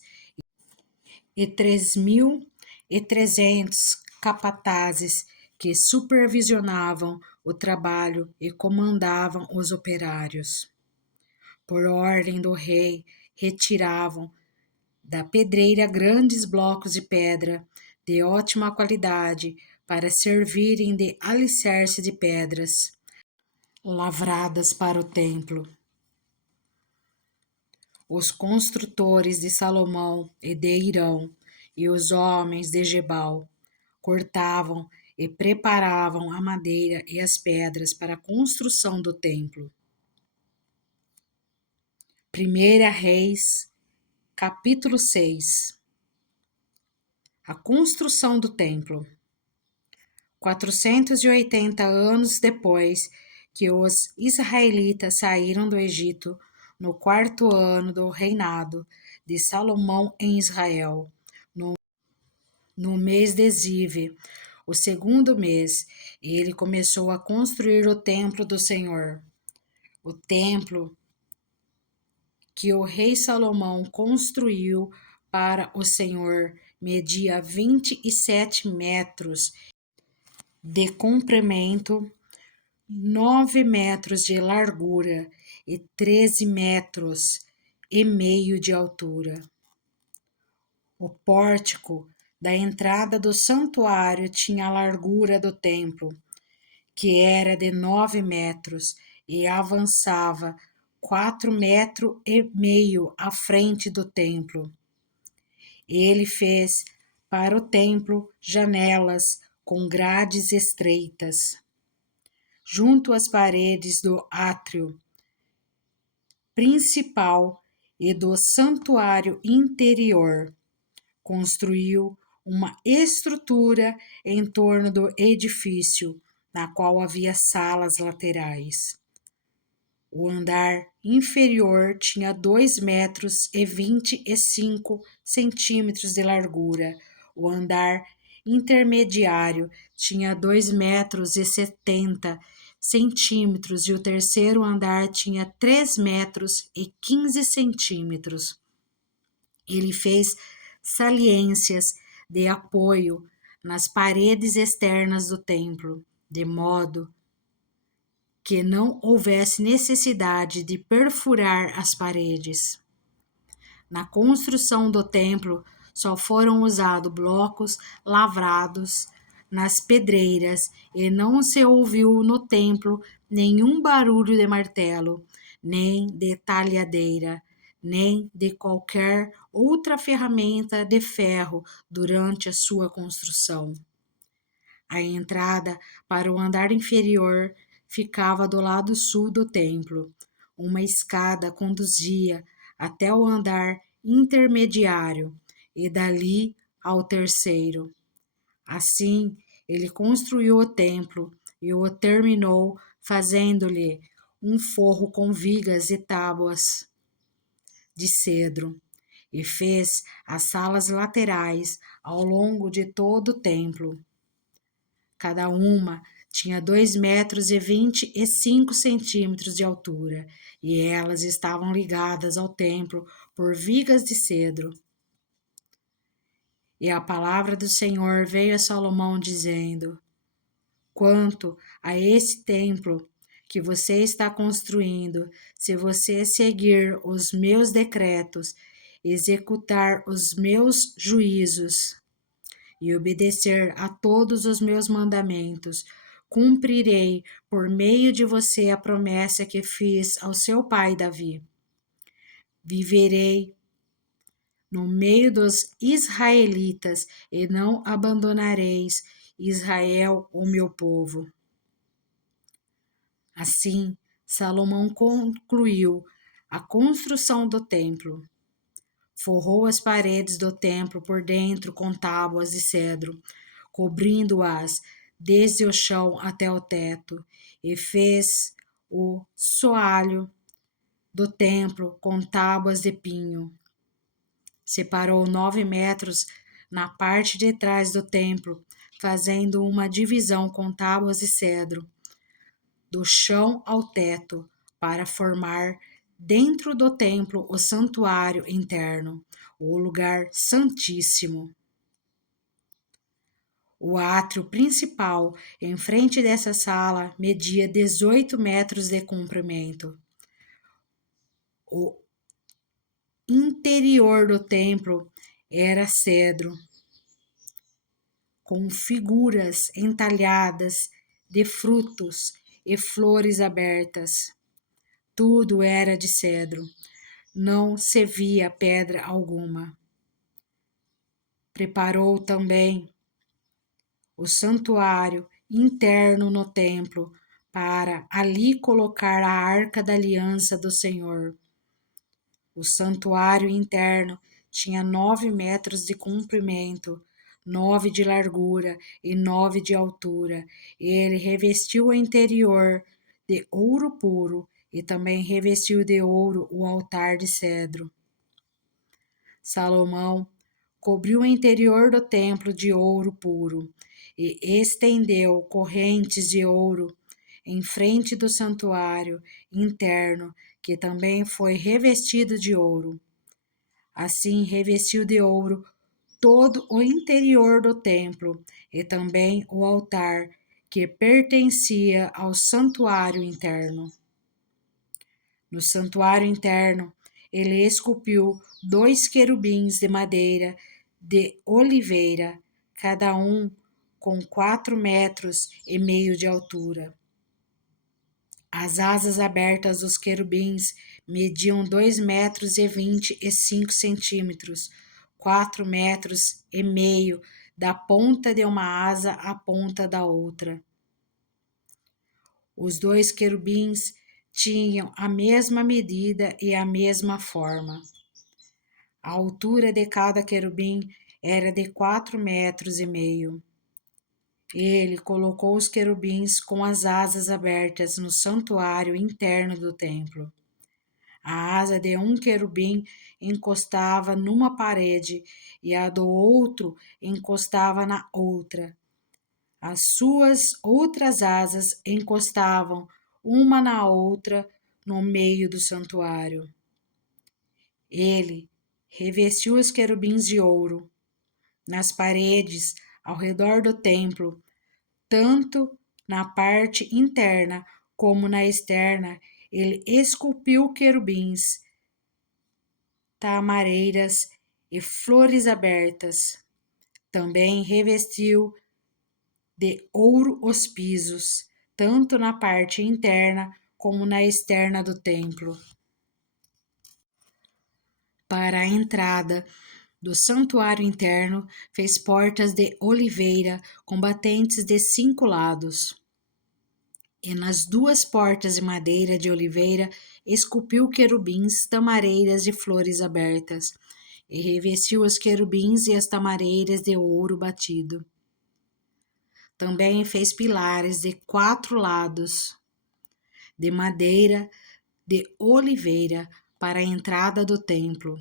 e 3.300 capatazes que supervisionavam o trabalho e comandavam os operários. Por ordem do rei, retiravam da pedreira grandes blocos de pedra de ótima qualidade para servirem de alicerce de pedras lavradas para o templo. Os construtores de Salomão e de Irão e os homens de Gebal cortavam e preparavam a madeira e as pedras para a construção do templo. 1 Reis, capítulo 6. A construção do templo. 480 anos depois que os israelitas saíram do Egito, no 4º ano do reinado de Salomão em Israel, no mês de Zive, o 2º mês, ele começou a construir o templo do Senhor. O templo que o rei Salomão construiu para o Senhor media 27 metros de comprimento, 9 metros de largura e 13 metros e meio de altura. O pórtico da entrada do santuário tinha a largura do templo, que era de 9 metros, e avançava 4,5 metros à frente do templo. Ele fez para o templo janelas com grades estreitas, junto às paredes do átrio principal e do santuário interior. Construiu uma estrutura em torno do edifício, na qual havia salas laterais. O andar inferior tinha 2,25 metros de largura. O andar intermediário tinha 2,70 metros e o terceiro andar tinha 3,15 metros. Ele fez saliências de apoio nas paredes externas do templo, de modo que não houvesse necessidade de perfurar as paredes. Na construção do templo, só foram usados blocos lavrados nas pedreiras e não se ouviu no templo nenhum barulho de martelo, nem de talhadeira, nem de qualquer outra ferramenta de ferro durante a sua construção. A entrada para o andar inferior ficava do lado sul do templo. Uma escada conduzia até o andar intermediário e dali ao terceiro. Assim, ele construiu o templo e o terminou fazendo-lhe um forro com vigas e tábuas de cedro. e fez as salas laterais ao longo de todo o templo. Cada uma tinha 2,25 metros de altura, e elas estavam ligadas ao templo por vigas de cedro. E a palavra do Senhor veio a Salomão dizendo: quanto a esse templo que você está construindo, se você seguir os meus decretos, executar os meus juízos e obedecer a todos os meus mandamentos, cumprirei por meio de você a promessa que fiz ao seu pai Davi. Viverei no meio dos israelitas e não abandonareis Israel, o meu povo. Assim, Salomão concluiu a construção do templo. Forrou as paredes do templo por dentro com tábuas de cedro, cobrindo-as desde o chão até o teto, e fez o soalho do templo com tábuas de pinho. Separou 9 metros na parte de trás do templo, fazendo uma divisão com tábuas de cedro, do chão ao teto, para formar dentro do templo o santuário interno, o lugar santíssimo. O átrio principal, em frente dessa sala, media 18 metros de comprimento. O interior do templo era cedro, com figuras entalhadas de frutos e flores abertas. Tudo era de cedro, não se via pedra alguma. Preparou também o santuário interno no templo, para ali colocar a arca da aliança do Senhor. O santuário interno tinha 9 metros de comprimento, 9 de largura e 9 de altura. Ele revestiu o interior de ouro puro e também revestiu de ouro o altar de cedro. Salomão cobriu o interior do templo de ouro puro e estendeu correntes de ouro em frente do santuário interno, que também foi revestido de ouro. Assim revestiu de ouro todo o interior do templo e também o altar que pertencia ao santuário interno. No santuário interno, ele esculpiu 2 querubins de madeira de oliveira, cada um com 4,5 metros de altura. As asas abertas dos querubins mediam 2,25 metros, 4,5 metros da ponta de uma asa à ponta da outra. Os 2 querubins tinham a mesma medida e a mesma forma. A altura de cada querubim era de 4,5 metros. Ele colocou os querubins com as asas abertas no santuário interno do templo. A asa de um querubim encostava numa parede e a do outro encostava na outra. As suas outras asas encostavam uma na outra no meio do santuário. Ele revestiu os querubins de ouro. Nas paredes ao redor do templo, tanto na parte interna como na externa, ele esculpiu querubins, tamareiras e flores abertas. Também revestiu de ouro os pisos, tanto na parte interna como na externa do templo. Para a entrada do santuário interno, fez portas de oliveira com batentes de 5 lados. E nas 2 portas de madeira de oliveira esculpiu querubins, tamareiras de flores abertas, e revestiu os querubins e as tamareiras de ouro batido. Também fez pilares de 4 lados, de madeira de oliveira, para a entrada do templo.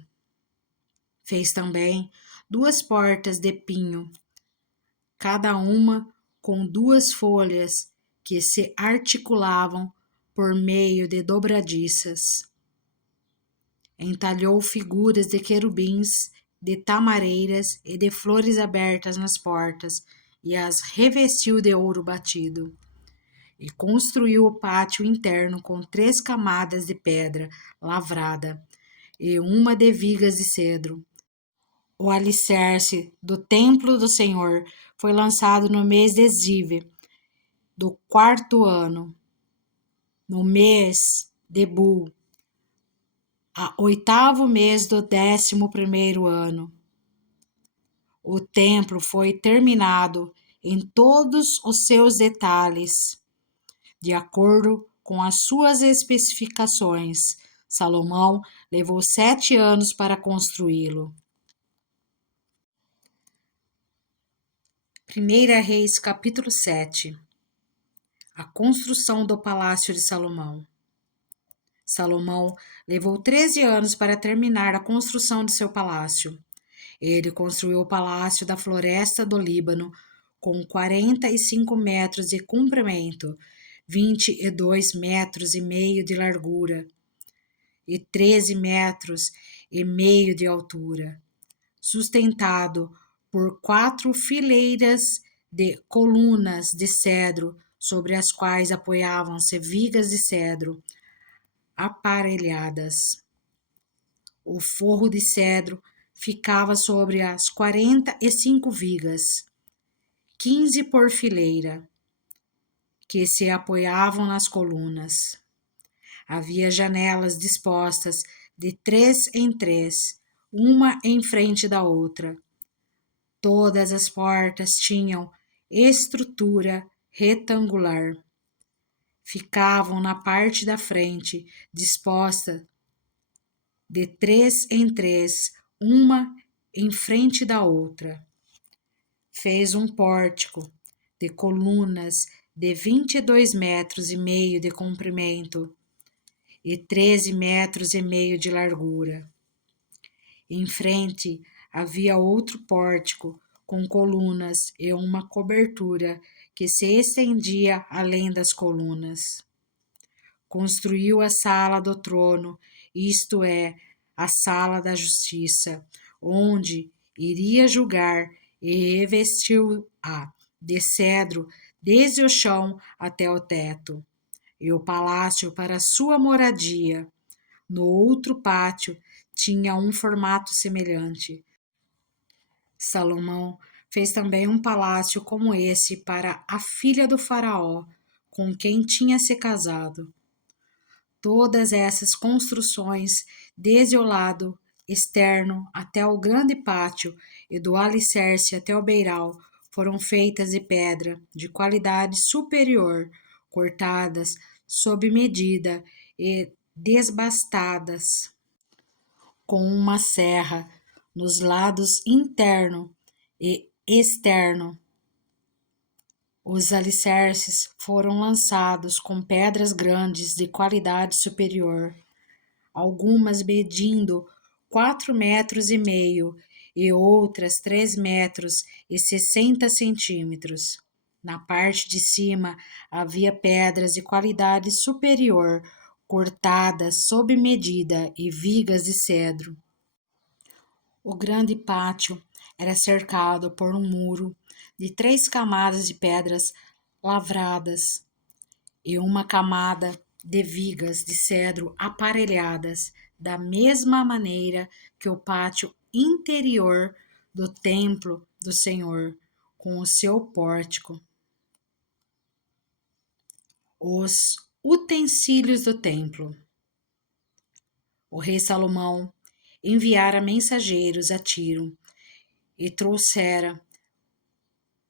Fez também 2 portas de pinho, cada uma com 2 folhas que se articulavam por meio de dobradiças. Entalhou figuras de querubins, de tamareiras e de flores abertas nas portas, e as revestiu de ouro batido. E construiu o pátio interno com 3 camadas de pedra lavrada e uma de vigas de cedro. O alicerce do templo do Senhor foi lançado no mês de Zive, do 4º ano, no mês de Bu, a 8º mês do 11º ano. O templo foi terminado em todos os seus detalhes, de acordo com as suas especificações. Salomão levou 7 anos para construí-lo. 1 Reis, capítulo 7. A construção do Palácio de Salomão. Salomão levou 13 anos para terminar a construção de seu palácio. Ele construiu o Palácio da Floresta do Líbano, com 45 metros de comprimento, 22 metros e meio de largura e 13 metros e meio de altura, sustentado por 4 fileiras de colunas de cedro, sobre as quais apoiavam-se vigas de cedro aparelhadas. O forro de cedro ficava sobre as 45 vigas, 15 por fileira, que se apoiavam nas colunas. Havia janelas dispostas de 3 em 3, uma em frente da outra. Todas as portas tinham estrutura retangular. Ficavam na parte da frente, disposta de 3 em 3, uma em frente da outra. Fez um pórtico de colunas de 22 metros e meio de comprimento e 13 metros e meio de largura. Em frente havia outro pórtico com colunas e uma cobertura que se estendia além das colunas. Construiu a sala do trono, isto é, a sala da justiça, onde iria julgar, e revestiu-a de cedro desde o chão até o teto, e o palácio para sua moradia. No outro pátio tinha um formato semelhante. Salomão fez também um palácio como esse para a filha do faraó, com quem tinha se casado. Todas essas construções, desde o lado externo até o grande pátio e do alicerce até o beiral, foram feitas de pedra de qualidade superior, cortadas sob medida e desbastadas com uma serra nos lados interno e externo. Os alicerces foram lançados com pedras grandes de qualidade superior, algumas medindo 4 metros e meio e outras 3 metros e 60 centímetros. Na parte de cima havia pedras de qualidade superior, cortadas sob medida, e vigas de cedro. O grande pátio era cercado por um muro de 3 camadas de pedras lavradas e uma camada de vigas de cedro aparelhadas, da mesma maneira que o pátio interior do templo do Senhor, com o seu pórtico. Os utensílios do templo. O rei Salomão enviara mensageiros a Tiro e trouxera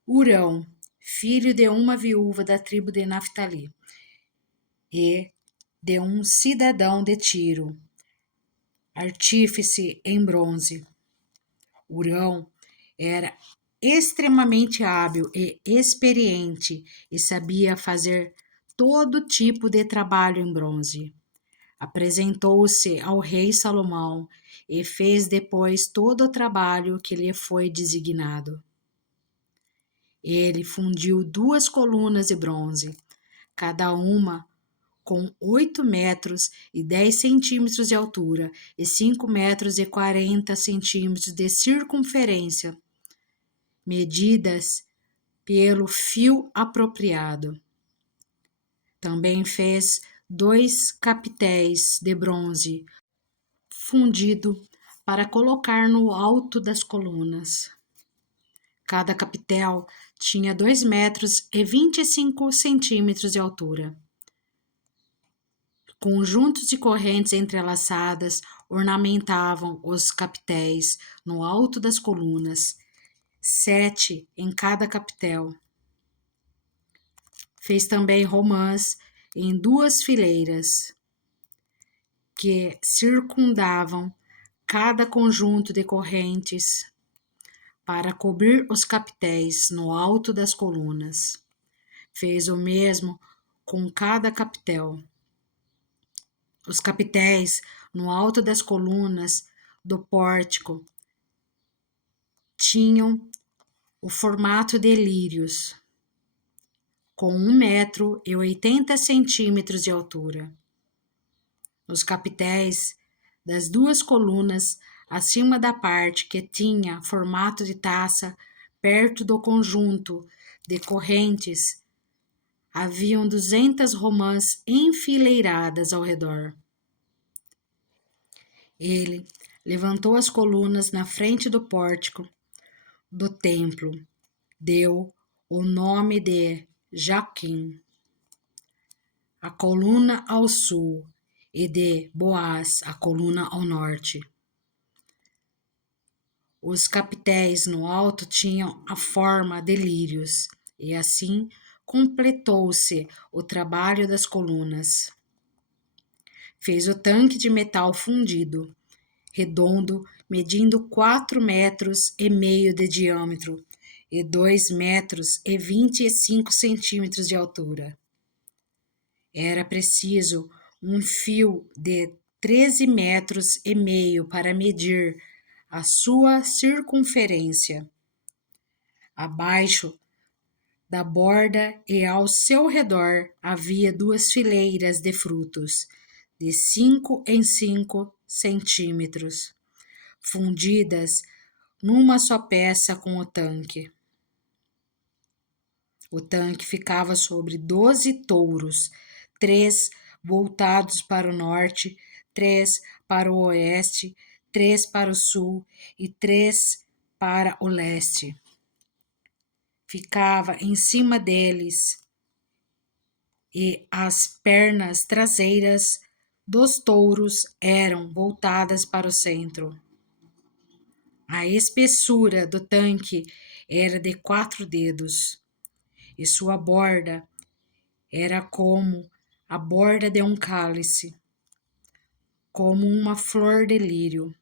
Hurão, filho de uma viúva da tribo de Naftali, e de um cidadão de Tiro, artífice em bronze. Hurão era extremamente hábil e experiente e sabia fazer todo tipo de trabalho em bronze. Apresentou-se ao rei Salomão e fez depois todo o trabalho que lhe foi designado. Ele fundiu 2 colunas de bronze, cada uma com 8 metros e 10 centímetros de altura e 5 metros e 40 centímetros de circunferência, medidas pelo fio apropriado. Também fez 2 capitéis de bronze fundido para colocar no alto das colunas. Cada capitel tinha 2 metros e 25 centímetros de altura. Conjuntos de correntes entrelaçadas ornamentavam os capitéis no alto das colunas, 7 em cada capitel. Fez também romãs em 2 fileiras, que circundavam cada conjunto de correntes para cobrir os capitéis no alto das colunas. Fez o mesmo com cada capitel. Os capitéis no alto das colunas do pórtico tinham o formato de lírios, com 1 metro e 80 centímetros de altura. Os capitéis das 2 colunas acima da parte que tinha formato de taça, perto do conjunto de correntes, haviam 200 romãs enfileiradas ao redor. Ele levantou as colunas na frente do pórtico do templo, deu o nome de Jaquim, a coluna ao sul, e de Boaz, a coluna ao norte. Os capitéis no alto tinham a forma de lírios, e assim completou-se o trabalho das colunas. Fez o tanque de metal fundido, redondo, medindo 4 metros e meio de diâmetro e 2 metros e 25 centímetros de altura. Era preciso um fio de 13 metros e meio para medir a sua circunferência. Abaixo da borda e ao seu redor havia 2 fileiras de frutos, de 5 em 5 centímetros, fundidas numa só peça com o tanque. O tanque ficava sobre 12 touros, 3 voltados para o norte, 3 para o oeste, 3 para o sul e 3 para o leste. Ficava em cima deles, e as pernas traseiras dos touros eram voltadas para o centro. A espessura do tanque era de 4 dedos, e sua borda era como a borda de um cálice, como uma flor de lírio.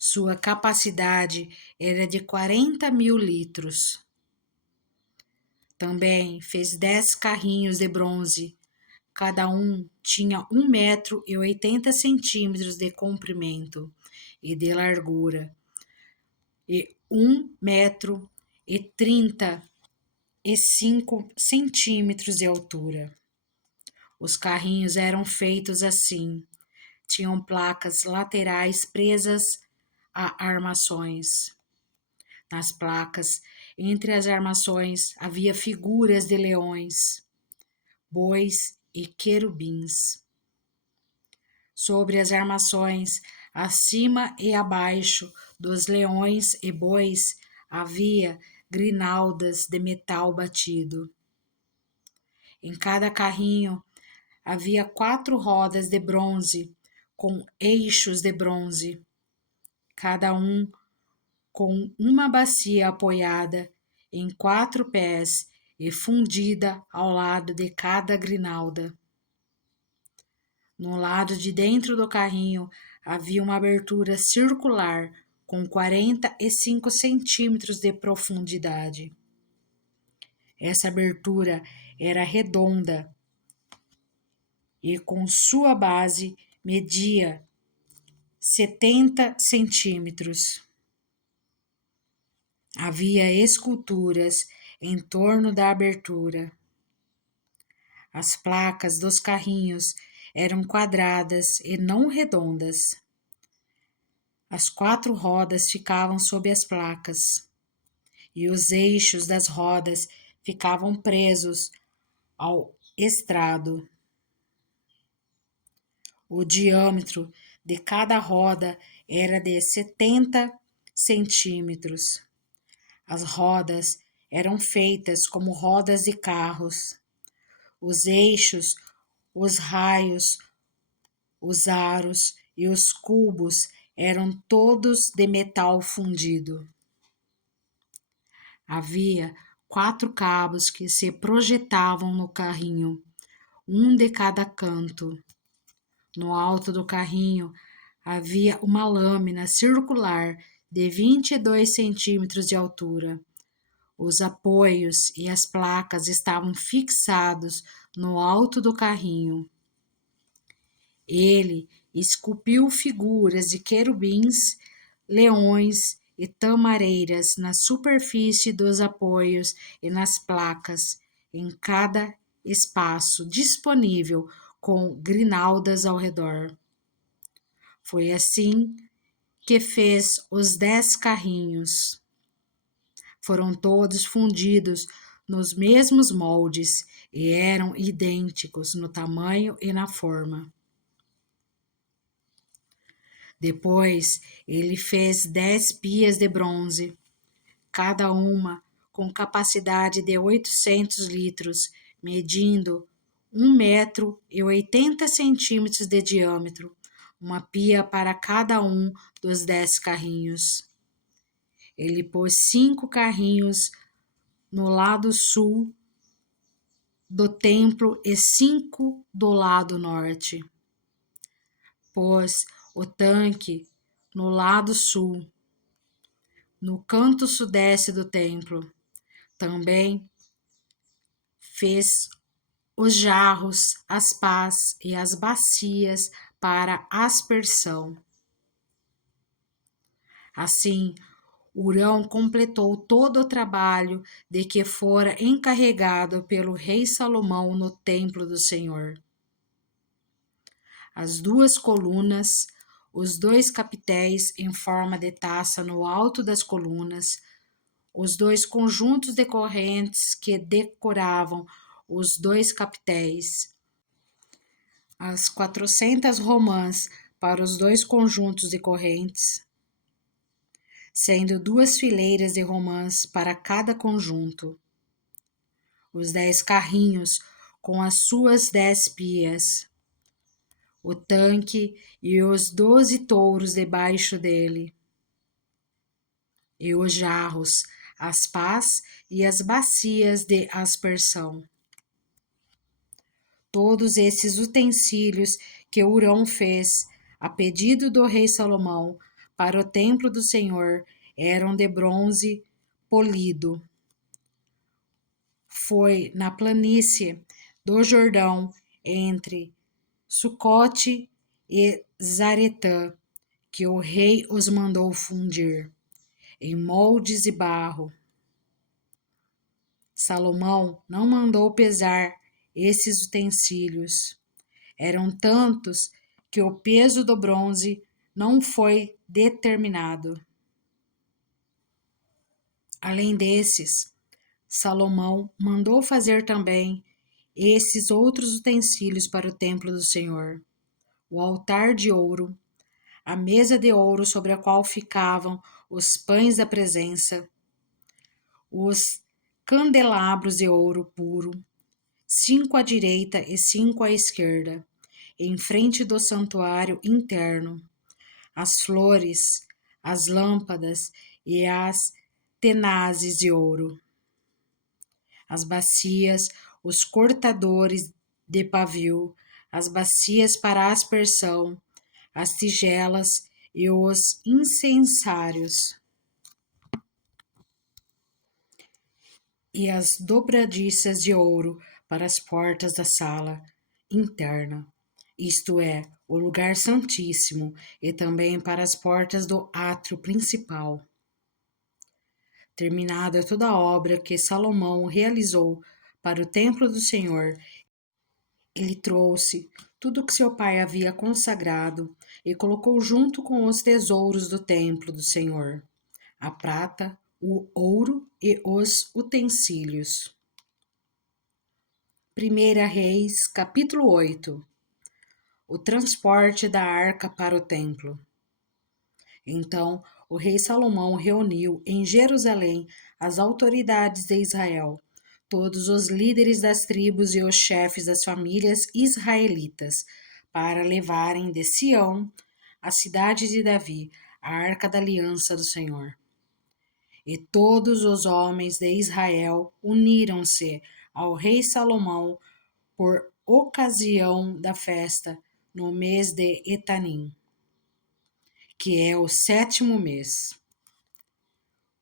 Sua capacidade era de 40.000 litros. Também fez 10 carrinhos de bronze. Cada um tinha 1 metro e 80 centímetros de comprimento e de largura, e 1 metro e 35 centímetros de altura. Os carrinhos eram feitos assim. Tinham placas laterais presas a armações. Nas placas, entre as armações, havia figuras de leões, bois e querubins. Sobre as armações, acima e abaixo dos leões e bois, havia grinaldas de metal batido. Em cada carrinho havia 4 rodas de bronze com eixos de bronze, cada um com uma bacia apoiada em 4 pés e fundida ao lado de cada grinalda. No lado de dentro do carrinho havia uma abertura circular com 45 centímetros de profundidade. Essa abertura era redonda e com sua base media 70 centímetros. Havia esculturas em torno da abertura. As placas dos carrinhos eram quadradas e não redondas. As 4 rodas ficavam sob as placas, e os eixos das rodas ficavam presos ao estrado. O diâmetro de cada roda era de 70 centímetros. As rodas eram feitas como rodas de carros. Os eixos, os raios, os aros e os cubos eram todos de metal fundido. Havia 4 cabos que se projetavam no carrinho, um de cada canto. No alto do carrinho havia uma lâmina circular de 22 centímetros de altura. Os apoios e as placas estavam fixados no alto do carrinho. Ele esculpiu figuras de querubins, leões e tamareiras na superfície dos apoios e nas placas, em cada espaço disponível, com grinaldas ao redor. Foi assim que fez os 10 carrinhos. Foram todos fundidos nos mesmos moldes e eram idênticos no tamanho e na forma. Depois ele fez 10 pias de bronze, cada uma com capacidade de 800 litros, medindo 1,80 m de diâmetro, uma pia para cada um dos 10 carrinhos. Ele pôs 5 carrinhos no lado sul do templo e 5 do lado norte. Pôs o tanque no lado sul, no canto sudeste do templo. Também fez os jarros, as pás e as bacias para aspersão. Assim, Hurão completou todo o trabalho de que fora encarregado pelo rei Salomão no templo do Senhor. As 2 colunas, os 2 capitéis em forma de taça no alto das colunas, os 2 conjuntos de correntes que decoravam os 2 capitéis, as 400 romãs para os 2 conjuntos de correntes, sendo 2 fileiras de romãs para cada conjunto, os 10 carrinhos com as suas 10 pias, o tanque e os 12 touros debaixo dele, e os jarros, as pás e as bacias de aspersão. Todos esses utensílios que Hurão fez, a pedido do rei Salomão, para o templo do Senhor, eram de bronze polido. Foi na planície do Jordão, entre Sucote e Zaretã, que o rei os mandou fundir, em moldes de barro. Salomão não mandou pesar esses utensílios. Eram tantos que o peso do bronze não foi determinado. Além desses, Salomão mandou fazer também esses outros utensílios para o templo do Senhor: o altar de ouro, a mesa de ouro sobre a qual ficavam os pães da presença, os candelabros de ouro puro, 5 à direita e 5 à esquerda, em frente do santuário interno, as flores, as lâmpadas e as tenazes de ouro, as bacias, os cortadores de pavio, as bacias para aspersão, as tigelas e os incensários, e as dobradiças de ouro para as portas da sala, interna, isto é, o lugar santíssimo, e também para as portas do átrio principal. Terminada toda a obra que Salomão realizou para o templo do Senhor, ele trouxe tudo que seu pai havia consagrado e colocou junto com os tesouros do templo do Senhor, a prata, o ouro e os utensílios. 1 Reis, capítulo 8. O transporte da arca para o templo. Então, o rei Salomão reuniu em Jerusalém as autoridades de Israel, todos os líderes das tribos e os chefes das famílias israelitas, para levarem de Sião, a cidade de Davi, a arca da aliança do Senhor. E todos os homens de Israel uniram-se ao rei Salomão por ocasião da festa no mês de Etanim, que é o 7º mês.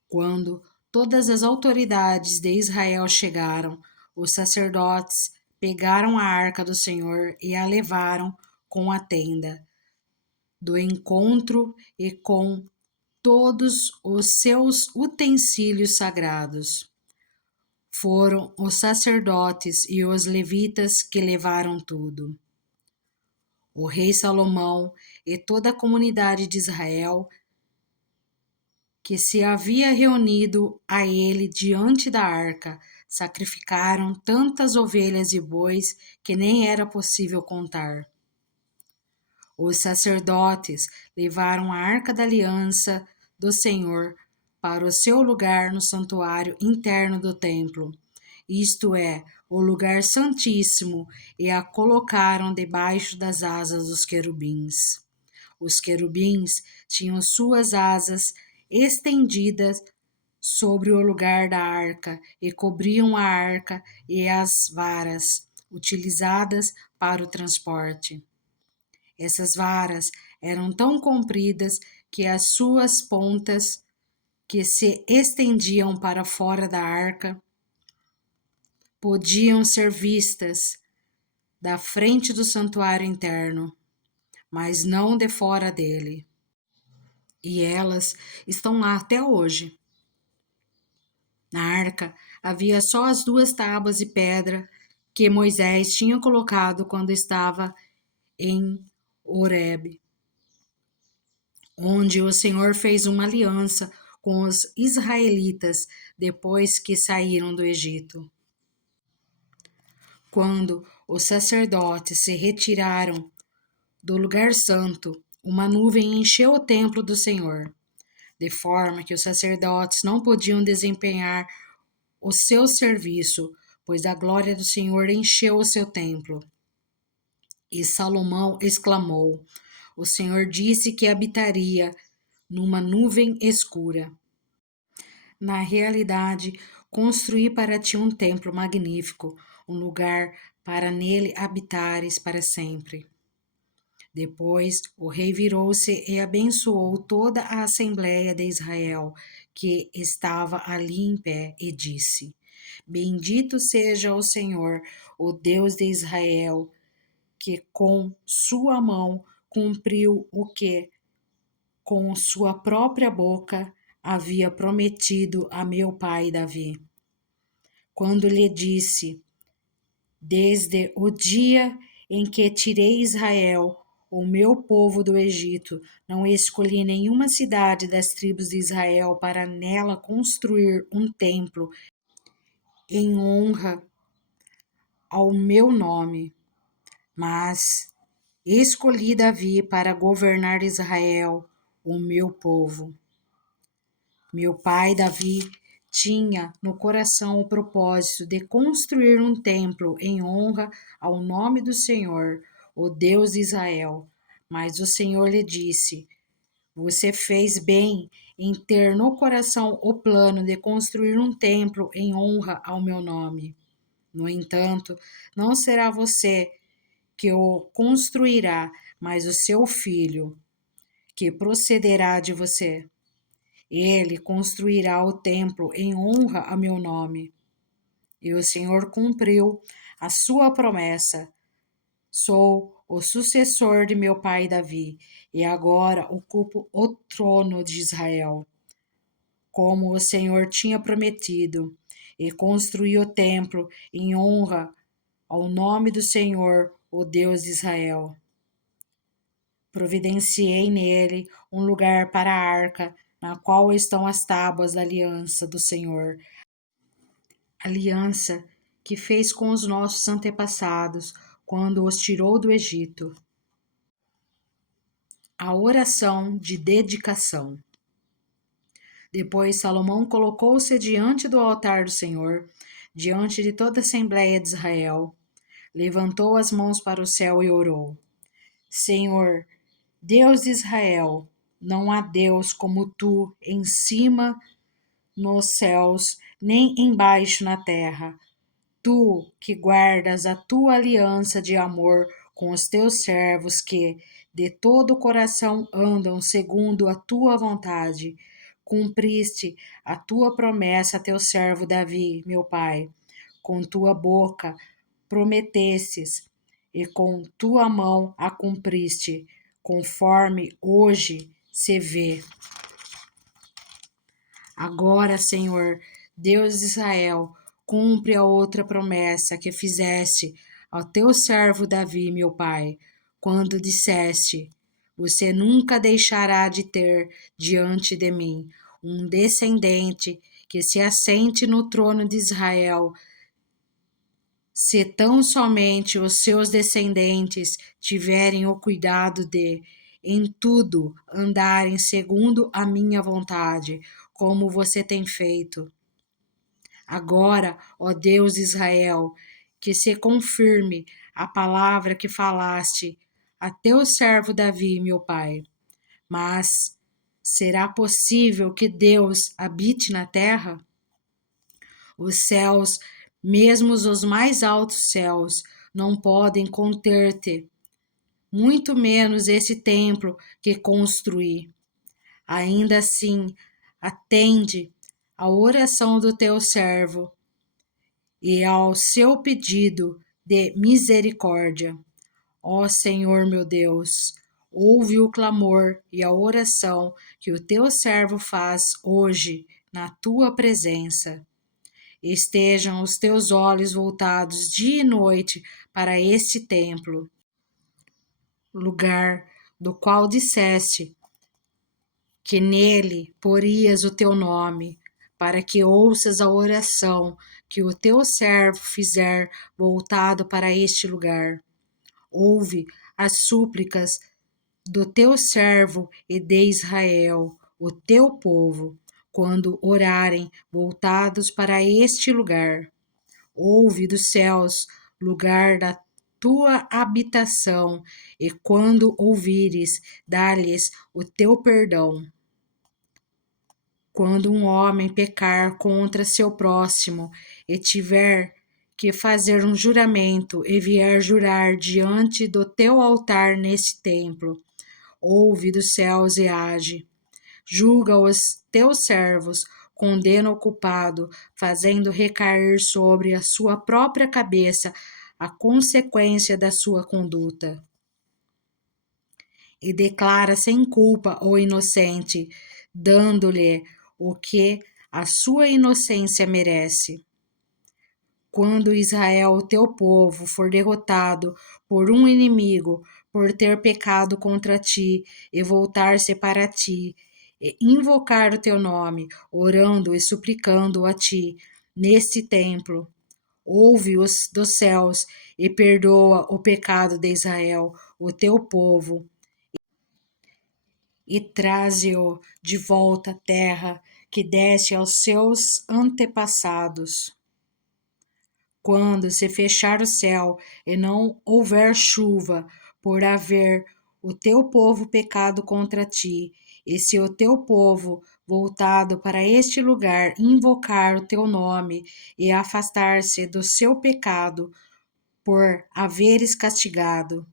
Quando todas as autoridades de Israel chegaram, os sacerdotes pegaram a arca do Senhor e a levaram com a tenda do encontro e com todos os seus utensílios sagrados. Foram os sacerdotes e os levitas que levaram tudo. O rei Salomão e toda a comunidade de Israel que se havia reunido a ele diante da arca, sacrificaram tantas ovelhas e bois que nem era possível contar. Os sacerdotes levaram a arca da aliança do Senhor para o seu lugar no santuário interno do templo, isto é, o lugar santíssimo, e a colocaram debaixo das asas dos querubins. Os querubins tinham suas asas estendidas sobre o lugar da arca e cobriam a arca e as varas utilizadas para o transporte. Essas varas eram tão compridas que as suas pontas, que se estendiam para fora da arca, podiam ser vistas da frente do santuário interno, mas não de fora dele. E elas estão lá até hoje. Na arca havia só as 2 tábuas de pedra que Moisés tinha colocado quando estava em Horebe, onde o Senhor fez uma aliança com os israelitas depois que saíram do Egito. Quando os sacerdotes se retiraram do lugar santo, uma nuvem encheu o templo do Senhor, de forma que os sacerdotes não podiam desempenhar o seu serviço, pois a glória do Senhor encheu o seu templo. E Salomão exclamou: o Senhor disse que habitaria numa nuvem escura. Na realidade, construí para ti um templo magnífico, um lugar para nele habitares para sempre. Depois o rei virou-se e abençoou toda a assembleia de Israel que estava ali em pé e disse: Bendito seja o Senhor, o Deus de Israel, que com sua mão cumpriu o que, com sua própria boca, havia prometido a meu pai Davi. Quando lhe disse: Desde o dia em que tirei Israel, o meu povo do Egito, não escolhi nenhuma cidade das tribos de Israel para nela construir um templo em honra ao meu nome, mas escolhi Davi para governar Israel, o meu povo. Meu pai Davi tinha no coração o propósito de construir um templo em honra ao nome do Senhor, o Deus de Israel. Mas o Senhor lhe disse: Você fez bem em ter no coração o plano de construir um templo em honra ao meu nome. No entanto, não será você que o construirá, mas o seu filho, que procederá de você. Ele construirá o templo em honra a meu nome. E o Senhor cumpriu a sua promessa, Sou o sucessor de meu pai Davi e agora ocupo o trono de Israel, como o Senhor tinha prometido, e construí o templo em honra ao nome do Senhor, o Deus de Israel. Providenciei nele um lugar para a arca, na qual estão as tábuas da aliança do Senhor, aliança que fez com os nossos antepassados quando os tirou do Egito. A oração de dedicação. Depois Salomão colocou-se diante do altar do Senhor, diante de toda a Assembleia de Israel, levantou as mãos para o céu e orou: Senhor, Deus de Israel, não há Deus como tu em cima nos céus, nem embaixo na terra. Tu que guardas a tua aliança de amor com os teus servos que, de todo o coração, andam segundo a tua vontade. Cumpriste a tua promessa a teu servo Davi, meu pai. Com tua boca prometestes e com tua mão a cumpriste, conforme hoje se vê. Agora, Senhor, Deus de Israel, cumpre a outra promessa que fizeste ao teu servo Davi, meu pai, quando disseste: Você nunca deixará de ter diante de mim um descendente que se assente no trono de Israel, se tão somente os seus descendentes tiverem o cuidado de, em tudo, andarem segundo a minha vontade, como você tem feito. Agora, ó Deus de Israel, que se confirme a palavra que falaste a teu servo Davi, meu pai. Mas será possível que Deus habite na terra? Os céus, mesmo os mais altos céus, não podem conter-te, muito menos esse templo que construí. Ainda assim, atende à oração do teu servo e ao seu pedido de misericórdia. Ó Senhor meu Deus, ouve o clamor e a oração que o teu servo faz hoje na tua presença. Estejam os teus olhos voltados dia e noite para este templo, lugar do qual disseste que nele porias o teu nome, para que ouças a oração que o teu servo fizer voltado para este lugar. Ouve as súplicas do teu servo e de Israel, o teu povo, quando orarem voltados para este lugar. Ouve dos céus, lugar da tua habitação, e quando ouvires, dá-lhes o teu perdão. Quando um homem pecar contra seu próximo e tiver que fazer um juramento e vier jurar diante do teu altar neste templo, ouve dos céus e age. Julga os teus servos, condena o culpado, fazendo recair sobre a sua própria cabeça a consequência da sua conduta. E declara sem culpa o inocente, dando-lhe o que a sua inocência merece. Quando Israel, teu povo, for derrotado por um inimigo, por ter pecado contra ti, e voltar-se para ti, e invocar o teu nome, orando e suplicando a ti, neste templo, ouve-os dos céus e perdoa o pecado de Israel, o teu povo, e traze-o de volta à terra que deste aos seus antepassados. Quando se fechar o céu e não houver chuva, por haver o teu povo pecado contra ti, e se o teu povo voltado para este lugar invocar o teu nome e afastar-se do seu pecado, por haveres castigado,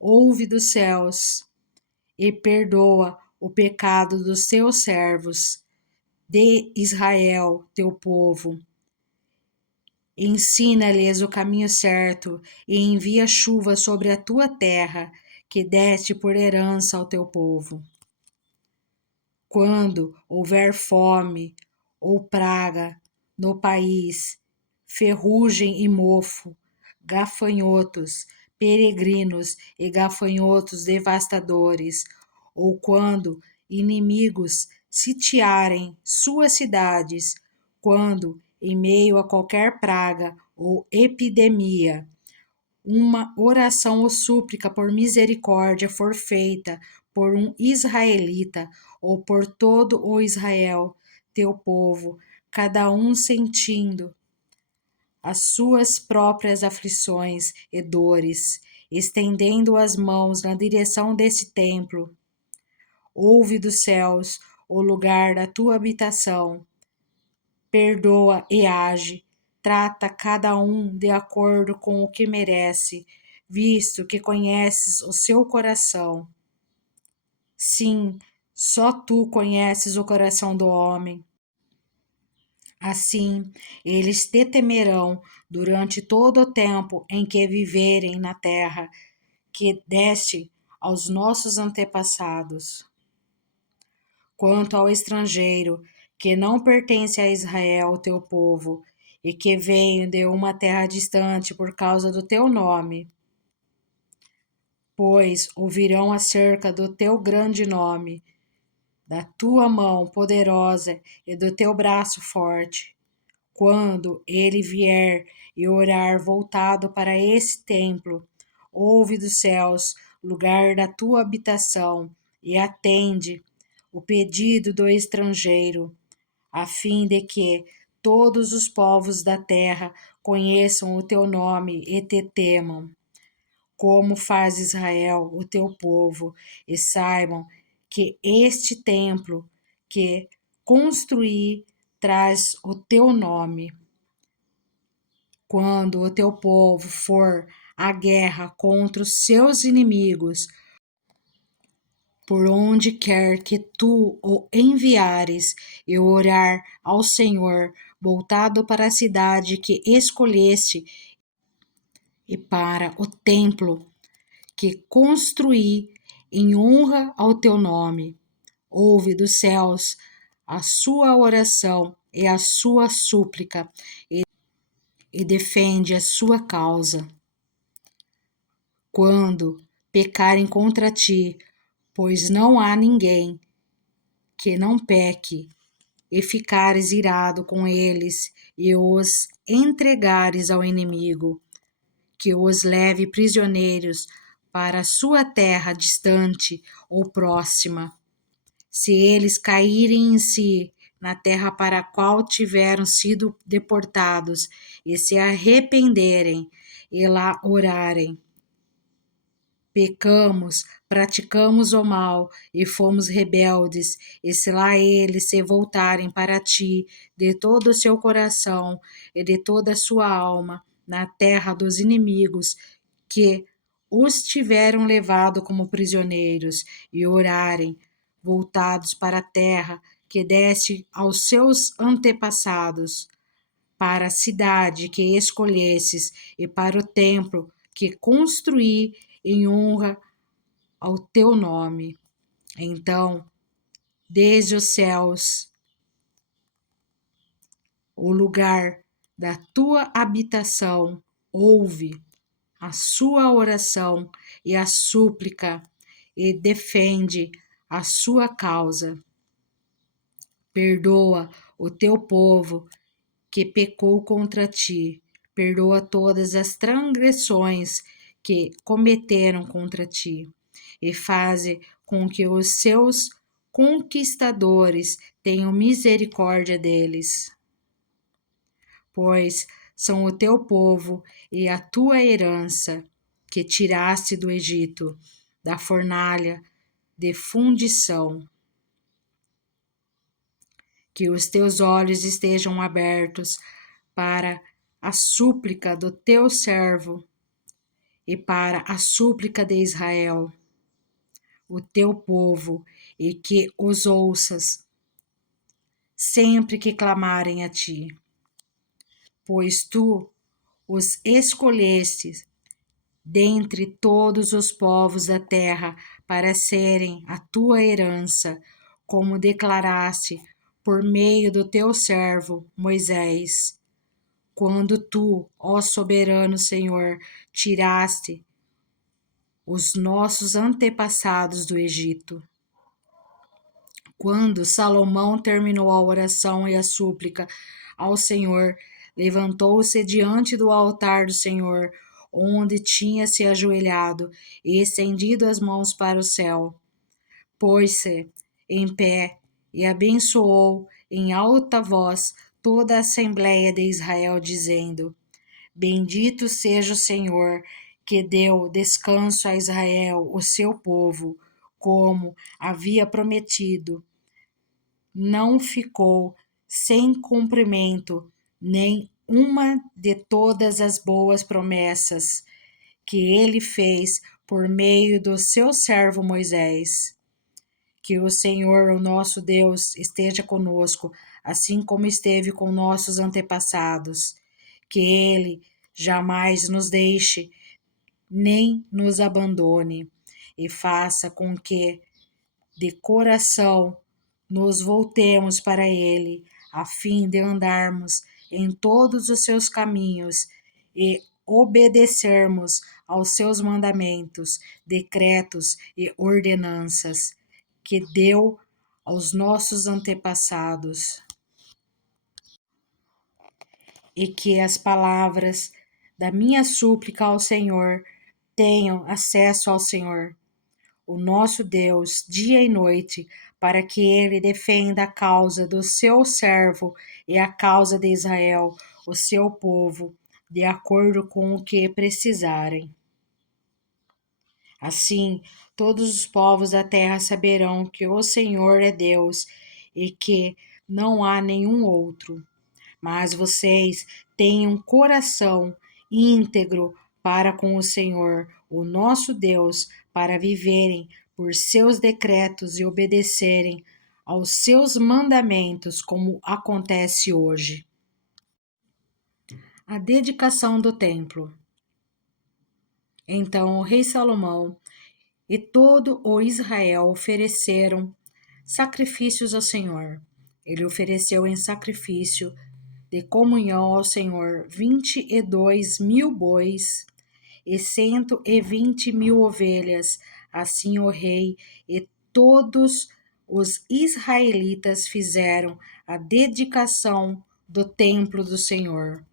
ouve dos céus e perdoa o pecado dos teus servos, de Israel, teu povo, Ensina-lhes o caminho certo e envia chuva sobre a tua terra, que deste por herança ao teu povo. Quando houver fome ou praga no país, ferrugem e mofo, gafanhotos, peregrinos e gafanhotos devastadores, ou quando inimigos sitiarem suas cidades, quando, em meio a qualquer praga ou epidemia, uma oração ou súplica por misericórdia for feita por um israelita ou por todo o Israel, teu povo, cada um sentindo as suas próprias aflições e dores, estendendo as mãos na direção desse templo, ouve dos céus o lugar da tua habitação, perdoa e age, trata cada um de acordo com o que merece, visto que conheces o seu coração. Sim, só tu conheces o coração do homem. Assim, eles te temerão durante todo o tempo em que viverem na terra que deste aos nossos antepassados. Quanto ao estrangeiro, que não pertence a Israel, teu povo, e que veio de uma terra distante por causa do teu nome, pois ouvirão acerca do teu grande nome, da tua mão poderosa e do teu braço forte. Quando ele vier e orar voltado para esse templo, ouve dos céus, lugar da tua habitação, e atende o pedido do estrangeiro, a fim de que todos os povos da terra conheçam o teu nome e te temam, como faz Israel, o teu povo, e saibam que este templo que construí traz o teu nome. Quando o teu povo for à guerra contra os seus inimigos, por onde quer que tu o enviares, e orar ao Senhor, voltado para a cidade que escolheste e para o templo que construí em honra ao teu nome, ouve dos céus a sua oração e a sua súplica, e defende a sua causa. Quando pecarem contra ti, pois não há ninguém que não peque, e ficares irado com eles, e os entregares ao inimigo, que os leve prisioneiros para a sua terra distante ou próxima. Se eles caírem em si na terra para a qual tiveram sido deportados, e se arrependerem e lá orarem, pecamos, praticamos o mal e fomos rebeldes, e se lá eles se voltarem para ti de todo o seu coração e de toda a sua alma, na terra dos inimigos que os tiveram levado como prisioneiros, e orarem, voltados para a terra que deste aos seus antepassados, para a cidade que escolhesses e para o templo que construí em honra ao teu nome. Então, desde os céus, o lugar da tua habitação, ouve a sua oração e a súplica, e defende a sua causa. Perdoa o teu povo que pecou contra ti, perdoa todas as transgressões que cometeram contra ti, e faze com que os seus conquistadores tenham misericórdia deles, pois são o teu povo e a tua herança, que tiraste do Egito, da fornalha de fundição. Que os teus olhos estejam abertos para a súplica do teu servo e para a súplica de Israel, o teu povo, e que os ouças sempre que clamarem a ti. pois tu os escolheste dentre todos os povos da terra para serem a tua herança, como declaraste por meio do teu servo Moisés, quando tu, ó soberano Senhor, tiraste os nossos antepassados do Egito. Quando Salomão terminou a oração e a súplica ao Senhor, levantou-se diante do altar do Senhor, onde tinha se ajoelhado e estendido as mãos para o céu. Pôs-se em pé e abençoou em alta voz toda a Assembleia de Israel, dizendo: Bendito seja o Senhor, que deu descanso a Israel, o seu povo, como havia prometido. Não ficou sem cumprimento nem uma de todas as boas promessas que ele fez por meio do seu servo Moisés. Que o Senhor, o nosso Deus, esteja conosco, assim como esteve com nossos antepassados. Que ele jamais nos deixe, nem nos abandone, e faça com que, de coração, nos voltemos para ele, a fim de andarmos em todos os seus caminhos e obedecermos aos seus mandamentos, decretos e ordenanças que deu aos nossos antepassados. E que as palavras da minha súplica ao Senhor tenham acesso ao Senhor, o nosso Deus, dia e noite, para que ele defenda a causa do seu servo e a causa de Israel, o seu povo, de acordo com o que precisarem. Assim, todos os povos da terra saberão que o Senhor é Deus e que não há nenhum outro. Mas vocês têm um coração íntegro para com o Senhor, o nosso Deus, para viverem por seus decretos e obedecerem aos seus mandamentos, como acontece hoje. A dedicação do templo. Então o rei Salomão e todo o Israel ofereceram sacrifícios ao Senhor. Ele ofereceu em sacrifício de comunhão ao Senhor 22.000 bois e 120.000 ovelhas. Assim o rei e todos os israelitas fizeram a dedicação do templo do Senhor.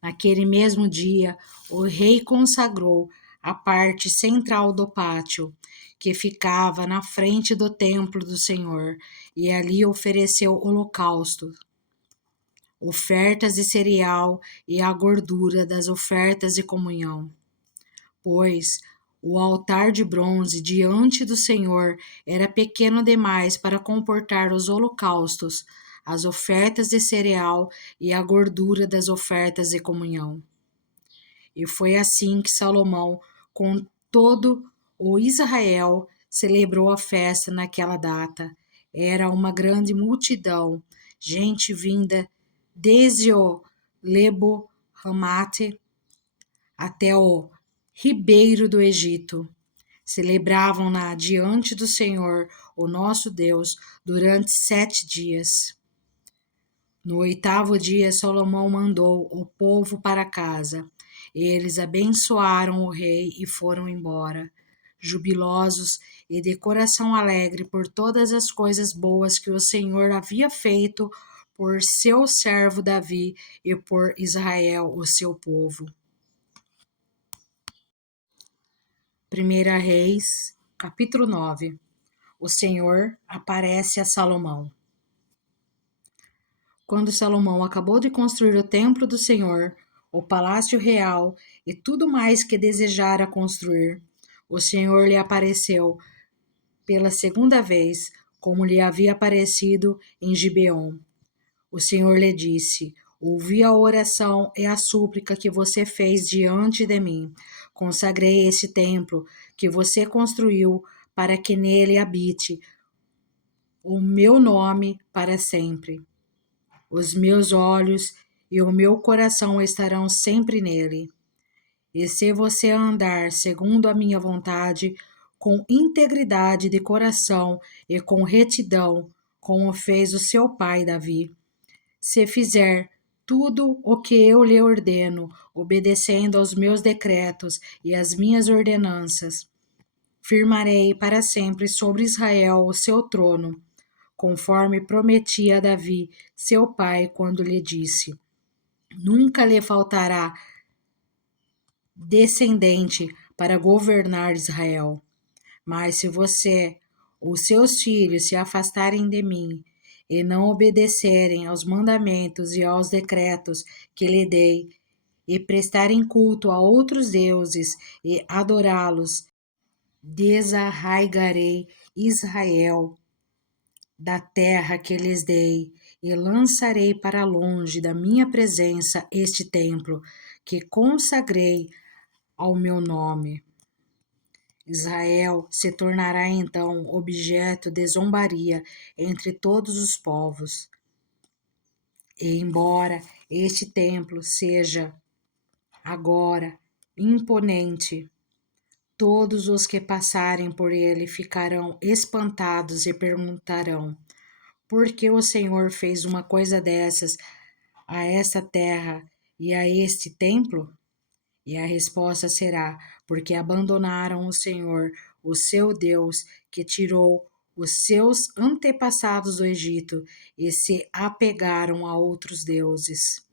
Naquele mesmo dia, o rei consagrou a parte central do pátio, que ficava na frente do templo do Senhor, e ali ofereceu holocausto, ofertas de cereal e a gordura das ofertas de comunhão. Pois o altar de bronze diante do Senhor era pequeno demais para comportar os holocaustos, as ofertas de cereal e a gordura das ofertas de comunhão. E foi assim que Salomão, com todo o Israel, celebrou a festa naquela data. Era uma grande multidão, gente vinda desde o Lebo Hamate até o ribeiro do Egito. Celebravam-na diante do Senhor, o nosso Deus, durante 7 dias. No 8º dia, Salomão mandou o povo para casa. Eles abençoaram o rei e foram embora, jubilosos e de coração alegre por todas as coisas boas que o Senhor havia feito por seu servo Davi e por Israel, o seu povo. 1 Reis, capítulo 9. O Senhor aparece a Salomão. Quando Salomão acabou de construir o templo do Senhor, o palácio real e tudo mais que desejara construir, o Senhor lhe apareceu pela segunda vez, como lhe havia aparecido em Gibeon. O Senhor lhe disse: Ouvi a oração e a súplica que você fez diante de mim. Consagrei esse templo que você construiu para que nele habite o meu nome para sempre. Os meus olhos e o meu coração estarão sempre nele. E se você andar segundo a minha vontade, com integridade de coração e com retidão, como fez o seu pai Davi, se fizer tudo o que eu lhe ordeno, obedecendo aos meus decretos e às minhas ordenanças, firmarei para sempre sobre Israel o seu trono, conforme prometi a Davi, seu pai, quando lhe disse: Nunca lhe faltará descendente para governar Israel. Mas se você ou seus filhos se afastarem de mim e não obedecerem aos mandamentos e aos decretos que lhe dei, e prestarem culto a outros deuses e adorá-los, desarraigarei Israel da terra que lhes dei, e lançarei para longe da minha presença este templo que consagrei ao meu nome. Israel se tornará então objeto de zombaria entre todos os povos. E embora este templo seja agora imponente, todos os que passarem por ele ficarão espantados e perguntarão: por que o Senhor fez uma coisa dessas a esta terra e a este templo? E a resposta será: porque abandonaram o Senhor, o seu Deus, que tirou os seus antepassados do Egito, e se apegaram a outros deuses,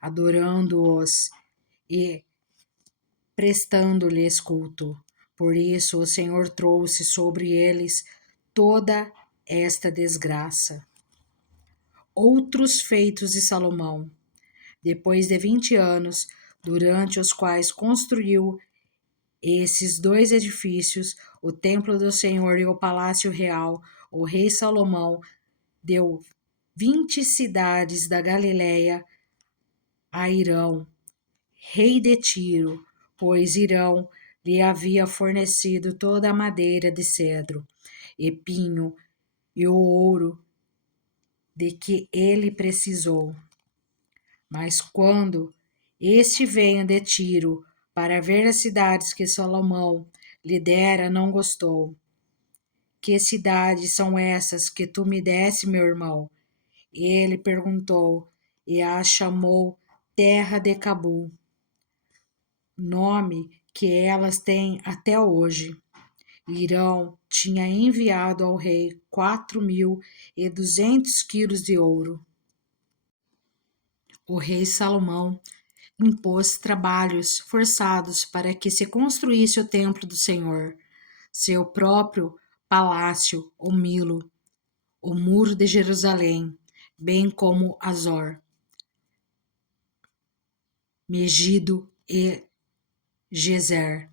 adorando-os e prestando-lhes culto. Por isso o Senhor trouxe sobre eles toda esta desgraça. Outros feitos de Salomão. Depois de 20 anos, durante os quais construiu esses dois edifícios, o templo do Senhor e o palácio real, o rei Salomão deu 20 cidades da Galiléia a Irão, rei de Tiro, pois Irão lhe havia fornecido toda a madeira de cedro e pinho e o ouro de que ele precisou. Mas quando este veio de Tiro para ver as cidades que Salomão lhe dera, não gostou. Que cidades são essas que tu me deste, meu irmão? Ele perguntou, e a chamou Terra de Cabul, nome que elas têm até hoje. Irão tinha enviado ao rei 4.200 quilos de ouro. O rei Salomão impôs trabalhos forçados para que se construísse o templo do Senhor, seu próprio palácio, o Milo, o muro de Jerusalém, bem como Azor, Megido e Gezer.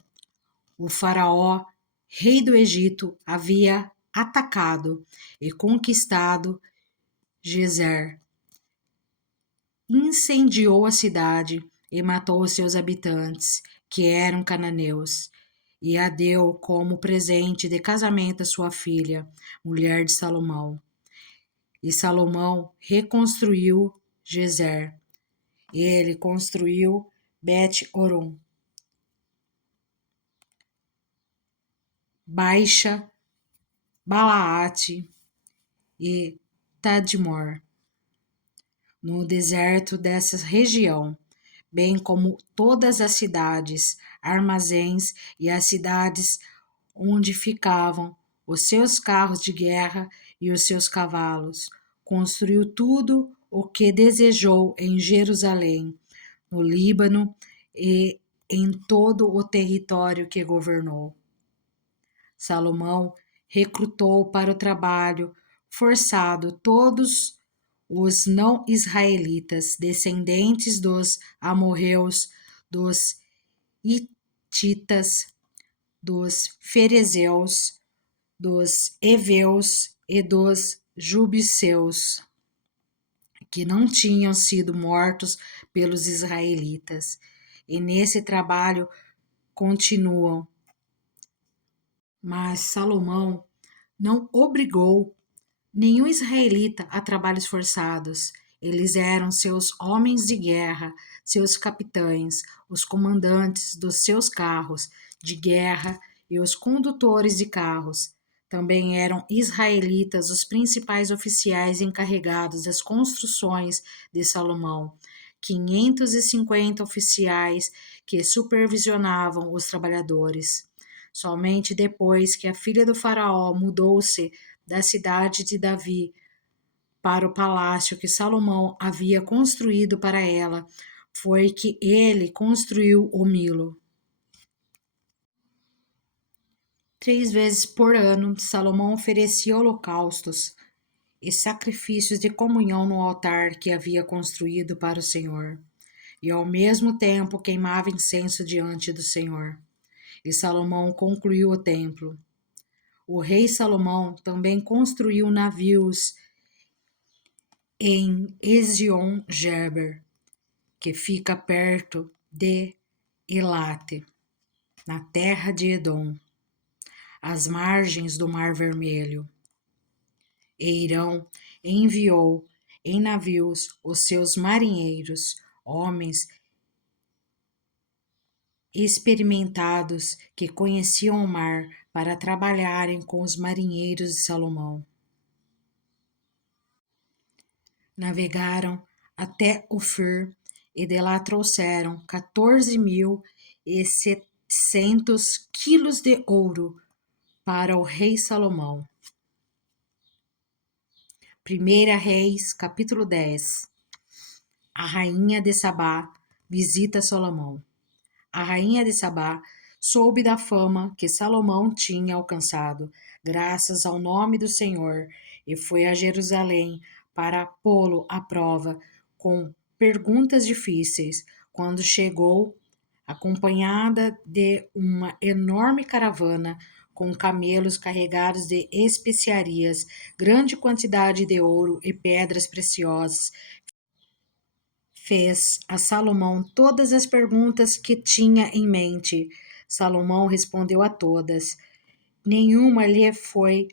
O faraó, rei do Egito, havia atacado e conquistado Gezer, incendiou a cidade e matou os seus habitantes, que eram cananeus, e a deu como presente de casamento a sua filha, mulher de Salomão. E Salomão reconstruiu Gezer. Ele construiu Bet-Horon, Baixa, Balaate e Tadmor, no deserto dessa região, bem como todas as cidades, armazéns e as cidades onde ficavam os seus carros de guerra e os seus cavalos. Construiu tudo o que desejou em Jerusalém, no Líbano e em todo o território que governou. Salomão recrutou para o trabalho forçado todos os não-israelitas, descendentes dos amorreus, dos hititas, dos ferezeus, dos heveus e dos jubiceus, que não tinham sido mortos pelos israelitas. E nesse trabalho continuam. Mas Salomão não obrigou nenhum israelita a trabalhos forçados. Eles eram seus homens de guerra, seus capitães, os comandantes dos seus carros de guerra e os condutores de carros. Também eram israelitas os principais oficiais encarregados das construções de Salomão, 550 oficiais que supervisionavam os trabalhadores. Somente depois que a filha do faraó mudou-se da cidade de Davi para o palácio que Salomão havia construído para ela, foi que ele construiu o Milo. 3 vezes por ano, Salomão oferecia holocaustos e sacrifícios de comunhão no altar que havia construído para o Senhor, e ao mesmo tempo queimava incenso diante do Senhor. E Salomão concluiu o templo. O rei Salomão também construiu navios em Ezion-Geber, que fica perto de Elate, na terra de Edom, às margens do Mar Vermelho. Eirão enviou em navios os seus marinheiros, homens experimentados que conheciam o mar, para trabalharem com os marinheiros de Salomão. Navegaram até Ofir e de lá trouxeram 14.700 quilos de ouro para o rei Salomão. 1 Reis, capítulo 10. A rainha de Sabá visita Salomão. A rainha de Sabá soube da fama que Salomão tinha alcançado, graças ao nome do Senhor, e foi a Jerusalém para pô-lo à prova com perguntas difíceis. Quando chegou, acompanhada de uma enorme caravana com camelos carregados de especiarias, grande quantidade de ouro e pedras preciosas, fez a Salomão todas as perguntas que tinha em mente. Salomão respondeu a todas. Nenhuma lhe foi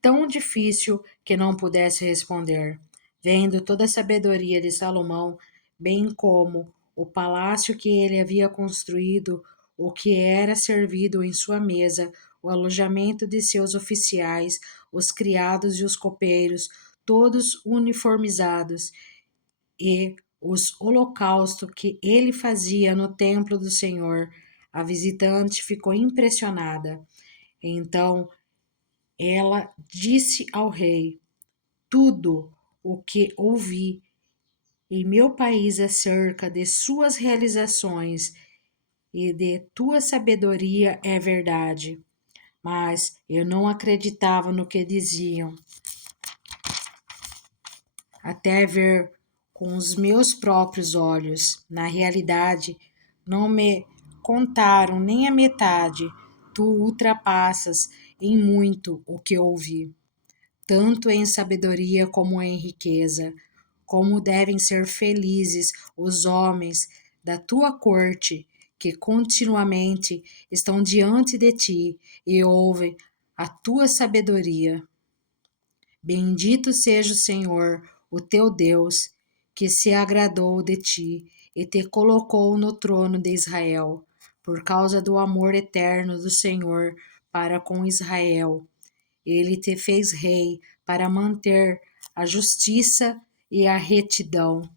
tão difícil que não pudesse responder. Vendo toda a sabedoria de Salomão, bem como o palácio que ele havia construído, o que era servido em sua mesa, o alojamento de seus oficiais, os criados e os copeiros, todos uniformizados, e os holocaustos que ele fazia no templo do Senhor, a visitante ficou impressionada. Então ela disse ao rei: tudo o que ouvi em meu país acerca de suas realizações e de tua sabedoria é verdade. Mas eu não acreditava no que diziam, até ver com os meus próprios olhos. Na realidade, não me contaram nem a metade. Tu ultrapassas em muito o que ouvi, tanto em sabedoria como em riqueza. Como devem ser felizes os homens da tua corte, que continuamente estão diante de ti e ouvem a tua sabedoria. Bendito seja o Senhor, o teu Deus, que se agradou de ti e te colocou no trono de Israel, por causa do amor eterno do Senhor para com Israel. Ele te fez rei para manter a justiça e a retidão.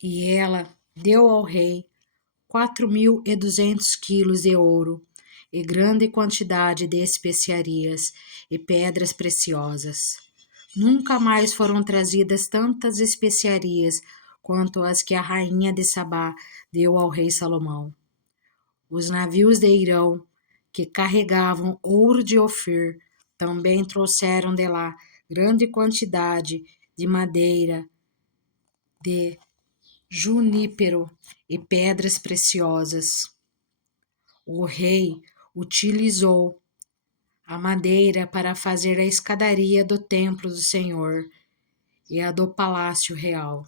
E ela deu ao rei 4.200 quilos de ouro e grande quantidade de especiarias e pedras preciosas. Nunca mais foram trazidas tantas especiarias quanto as que a rainha de Sabá deu ao rei Salomão. Os navios de Irão, que carregavam ouro de Ofir, também trouxeram de lá grande quantidade de madeira, de junípero e pedras preciosas. O rei utilizou a madeira para fazer a escadaria do templo do Senhor e a do palácio real,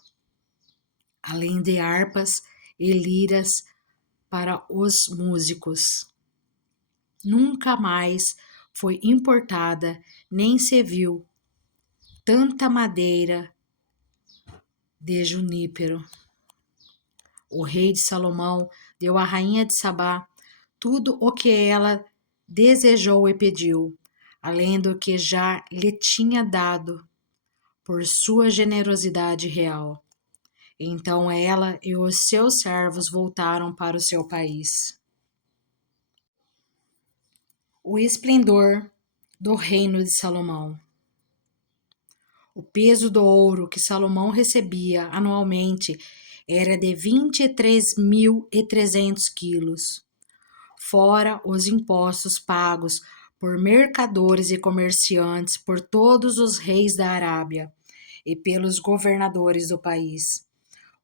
além de harpas e liras para os músicos. Nunca mais foi importada nem se viu tanta madeira de junípero. O rei de Salomão deu à rainha de Sabá tudo o que ela desejou e pediu, além do que já lhe tinha dado por sua generosidade real. Então ela e os seus servos voltaram para o seu país. O esplendor do reino de Salomão. O peso do ouro que Salomão recebia anualmente era de 23.300 quilos, fora os impostos pagos por mercadores e comerciantes por todos os reis da Arábia e pelos governadores do país.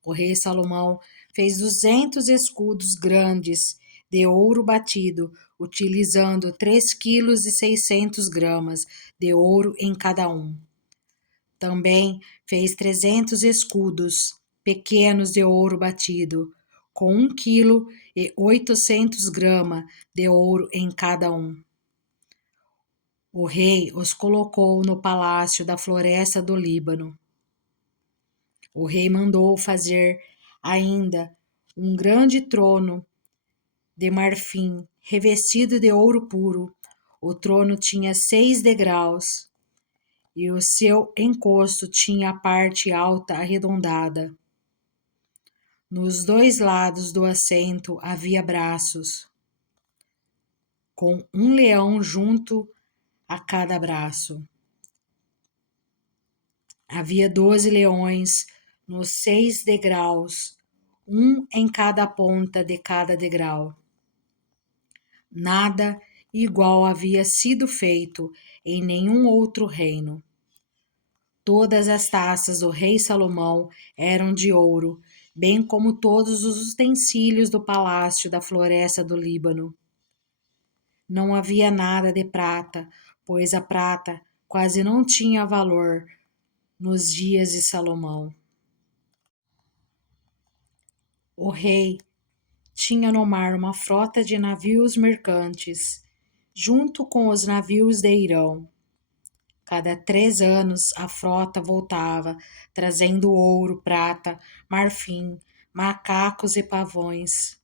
O rei Salomão fez 200 escudos grandes de ouro batido, utilizando 3,6 kg de ouro em cada um. Também fez 300 escudos pequenos de ouro batido, com 1,8 kg de ouro em cada um. O rei os colocou no palácio da floresta do Líbano. O rei mandou fazer ainda um grande trono de marfim, revestido de ouro puro. O trono tinha 6 degraus e o seu encosto tinha a parte alta arredondada. Nos 2 lados do assento havia braços, com um leão junto a cada braço. Havia 12 leões nos 6 degraus, um em cada ponta de cada degrau. Nada igual havia sido feito em nenhum outro reino. Todas as taças do rei Salomão eram de ouro, bem como todos os utensílios do palácio da floresta do Líbano. Não havia nada de prata, pois a prata quase não tinha valor nos dias de Salomão. O rei tinha no mar uma frota de navios mercantes, junto com os navios de Irão. Cada 3 anos a frota voltava, trazendo ouro, prata, marfim, macacos e pavões.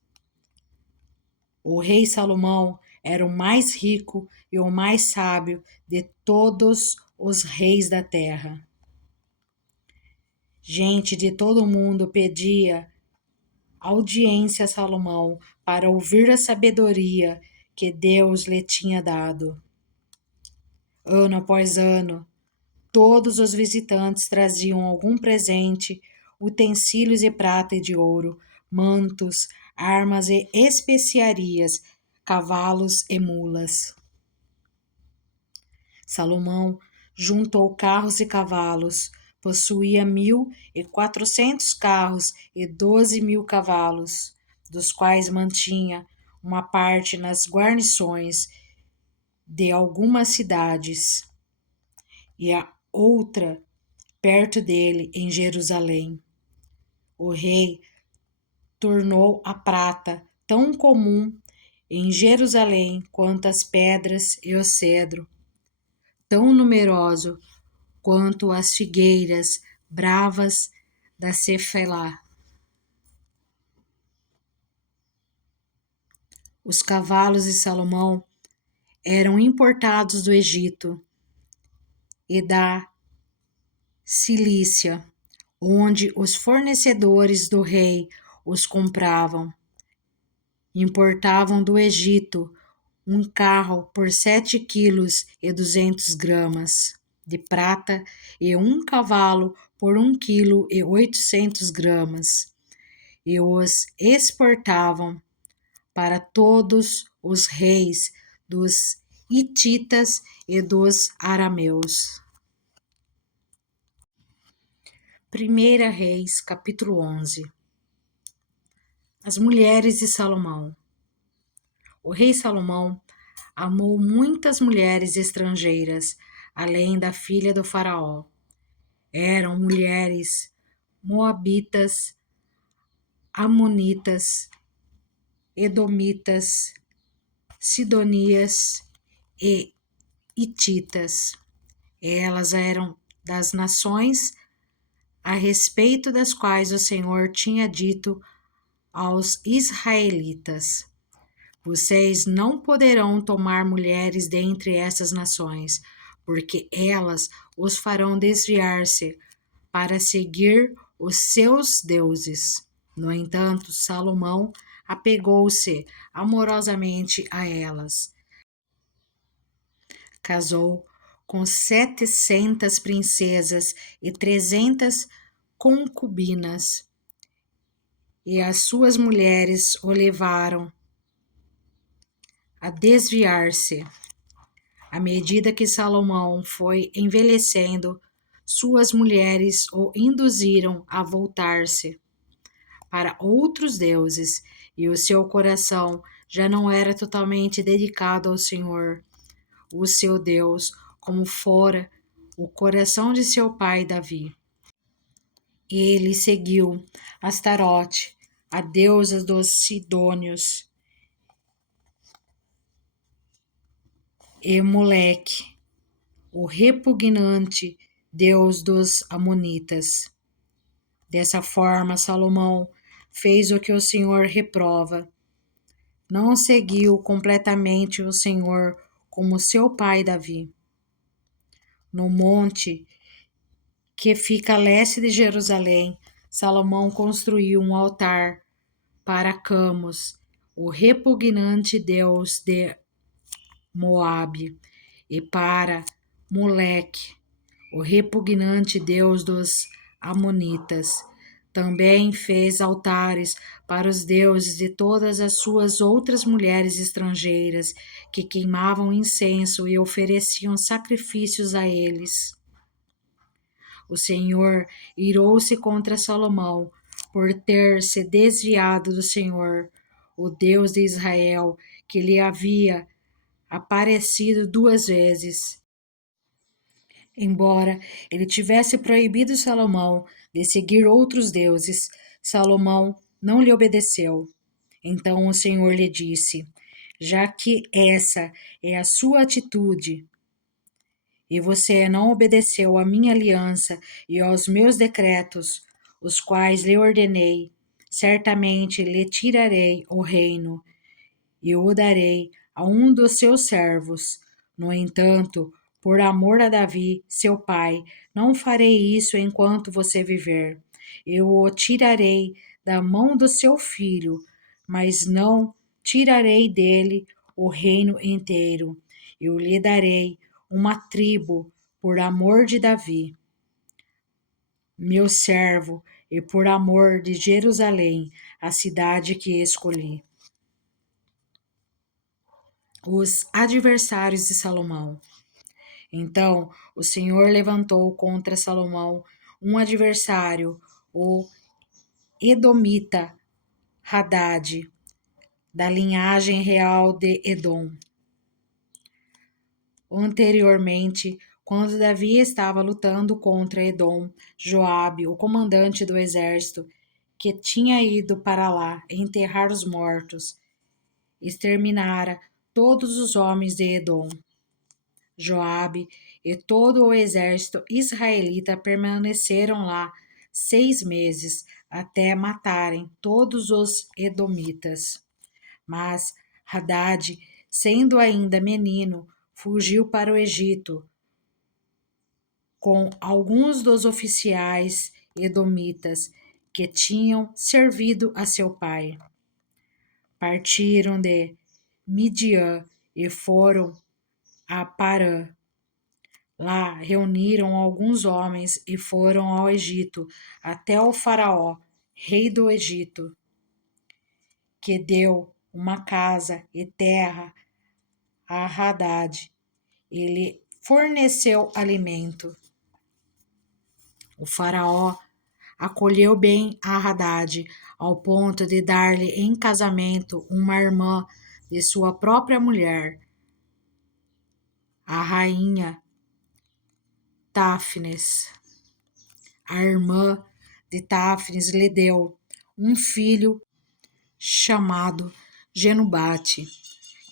O rei Salomão era o mais rico e o mais sábio de todos os reis da terra. Gente de todo mundo pedia audiência a Salomão para ouvir a sabedoria que Deus lhe tinha dado. Ano após ano, todos os visitantes traziam algum presente, utensílios de prata e de ouro, mantos, armas e especiarias, cavalos e mulas. Salomão juntou carros e cavalos, possuía 1.400 carros e 12.000 cavalos, dos quais mantinha uma parte nas guarnições de algumas cidades e a outra perto dele em Jerusalém. O rei tornou a prata tão comum em Jerusalém quanto as pedras e o cedro, tão numeroso quanto as figueiras bravas da Cefelá. Os cavalos de Salomão eram importados do Egito e da Cilícia, onde os fornecedores do rei os compravam. Importavam do Egito um carro por 7,2 kg de prata e um cavalo por 1,8 kg, e os exportavam para todos os reis dos hititas e dos arameus. 1 Reis, capítulo 11. As mulheres de Salomão. O rei Salomão amou muitas mulheres estrangeiras, além da filha do faraó. Eram mulheres moabitas, amonitas, edomitas, sidonias e hititas. Elas eram das nações a respeito das quais o Senhor tinha dito aos israelitas: vocês não poderão tomar mulheres dentre essas nações, porque elas os farão desviar-se para seguir os seus deuses. No entanto, Salomão apegou-se amorosamente a elas. Casou com 700 princesas e 300 concubinas, e as suas mulheres o levaram a desviar-se. À medida que Salomão foi envelhecendo, suas mulheres o induziram a voltar-se para outros deuses, e o seu coração já não era totalmente dedicado ao Senhor, o seu Deus, como fora o coração de seu pai Davi. Ele seguiu Astarote, a deusa dos Sidônios, e Moleque, o repugnante deus dos Amonitas. Dessa forma, Salomão fez o que o Senhor reprova. Não seguiu completamente o Senhor como seu pai Davi. No monte que fica a leste de Jerusalém, Salomão construiu um altar para Camos, o repugnante deus de Moabe, e para Moleque, o repugnante deus dos Amonitas. Também fez altares para os deuses de todas as suas outras mulheres estrangeiras, que queimavam incenso e ofereciam sacrifícios a eles. O Senhor irou-se contra Salomão por ter se desviado do Senhor, o Deus de Israel, que lhe havia aparecido 2 vezes. Embora ele tivesse proibido Salomão de seguir outros deuses, Salomão não lhe obedeceu. Então o Senhor lhe disse: já que essa é a sua atitude, e você não obedeceu à minha aliança e aos meus decretos, os quais lhe ordenei, certamente lhe tirarei o reino e o darei a um dos seus servos. No entanto, por amor a Davi, seu pai, não farei isso enquanto você viver. Eu o tirarei da mão do seu filho, mas não tirarei dele o reino inteiro. Eu lhe darei uma tribo por amor de Davi, meu servo, e por amor de Jerusalém, a cidade que escolhi. Os adversários de Salomão. Então o Senhor levantou contra Salomão um adversário, o Edomita Hadad, da linhagem real de Edom. Anteriormente, quando Davi estava lutando contra Edom, Joabe, o comandante do exército, que tinha ido para lá enterrar os mortos, exterminara todos os homens de Edom. Joabe e todo o exército israelita permaneceram lá 6 meses, até matarem todos os edomitas. Mas Hadad, sendo ainda menino, fugiu para o Egito com alguns dos oficiais edomitas que tinham servido a seu pai. Partiram de Midian e foram a Parã. Lá reuniram alguns homens e foram ao Egito, até o faraó, rei do Egito, que deu uma casa e terra a Hadad. Ele forneceu alimento. O faraó acolheu bem a Hadad, ao ponto de dar-lhe em casamento uma irmã de sua própria mulher, a rainha Táfnis. A irmã de Táfnis lhe deu um filho chamado Genubate,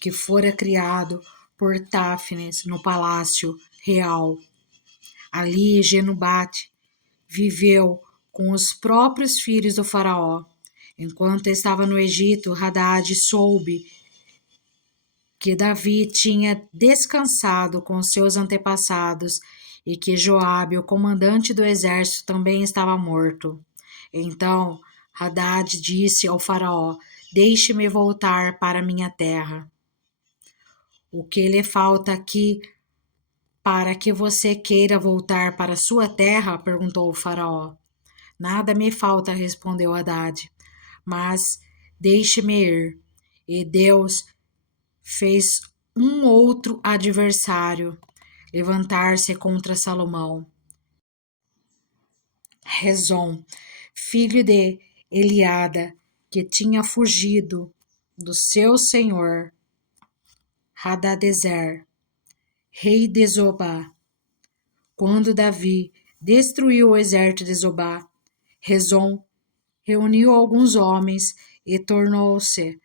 que fora criado por Táfnis no palácio real. Ali Genubate viveu com os próprios filhos do faraó. Enquanto estava no Egito, Hadad soube que Davi tinha descansado com seus antepassados e que Joabe, o comandante do exército, também estava morto. Então Hadad disse ao faraó: Deixe-me voltar para minha terra. O que lhe falta aqui para que você queira voltar para sua terra? Perguntou o faraó. Nada me falta, respondeu Hadad, mas deixe-me ir. E Deus fez um outro adversário levantar-se contra Salomão. Rezon, filho de Eliada, que tinha fugido do seu senhor Hadadezer, rei de Zobá. Quando Davi destruiu o exército de Zobá, Rezon reuniu alguns homens e tornou-se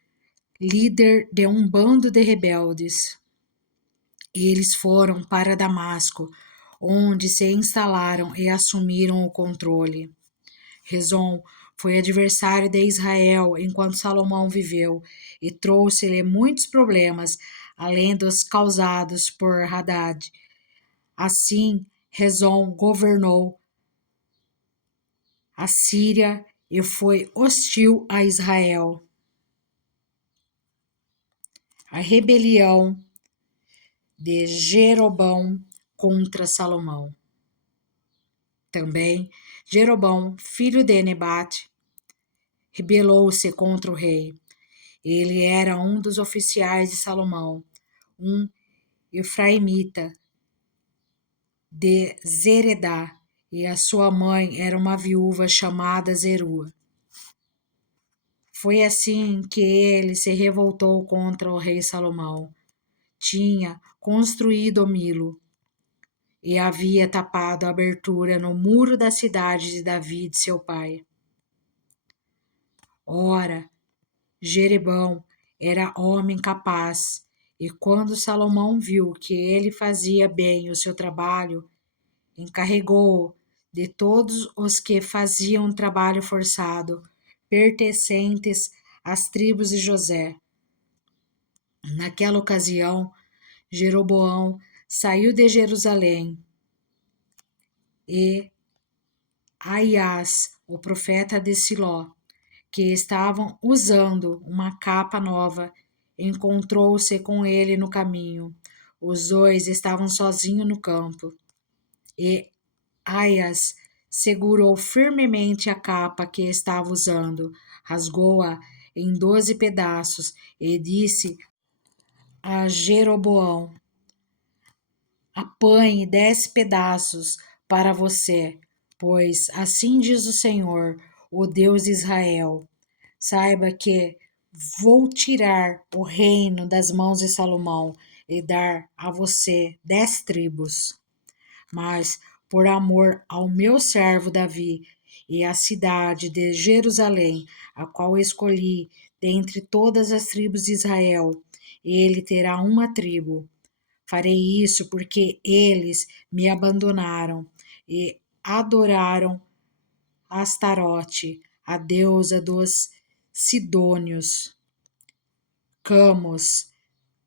líder de um bando de rebeldes. Eles foram para Damasco, onde se instalaram e assumiram o controle. Rezon foi adversário de Israel enquanto Salomão viveu e trouxe-lhe muitos problemas, além dos causados por Hadad. Assim, Rezon governou a Síria e foi hostil a Israel. A rebelião de Jeroboão contra Salomão. Também Jeroboão, filho de Nebate, rebelou-se contra o rei. Ele era um dos oficiais de Salomão, um efraimita de Zeredá, e a sua mãe era uma viúva chamada Zerua. Foi assim que ele se revoltou contra o rei Salomão. Tinha construído Milo e havia tapado a abertura no muro da cidade de Davi, seu pai. Ora, Jeroboão era homem capaz, e quando Salomão viu que ele fazia bem o seu trabalho, encarregou-o de todos os que faziam trabalho forçado, pertencentes às tribos de José. Naquela ocasião, Jeroboão saiu de Jerusalém e Aias, o profeta de Siló, que estavam usando uma capa nova, encontrou-se com ele no caminho. Os dois estavam sozinhos no campo. E Aias segurou firmemente a capa que estava usando, rasgou-a em 12 pedaços e disse a Jeroboão: Apanhe 10 pedaços para você, pois assim diz o Senhor, o Deus de Israel: Saiba que vou tirar o reino das mãos de Salomão e dar a você 10 tribos. Mas, por amor ao meu servo Davi e à cidade de Jerusalém, a qual escolhi dentre todas as tribos de Israel, ele terá uma tribo. Farei isso porque eles me abandonaram e adoraram Astarote, a deusa dos Sidônios, Camos,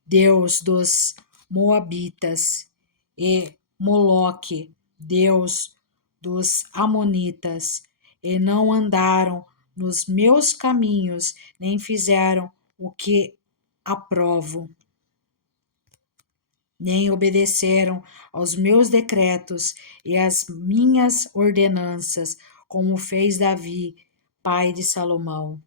deus dos Moabitas, e Moloque, deus dos Amonitas, e não andaram nos meus caminhos, nem fizeram o que aprovo, nem obedeceram aos meus decretos e às minhas ordenanças, como fez Davi, pai de Salomão.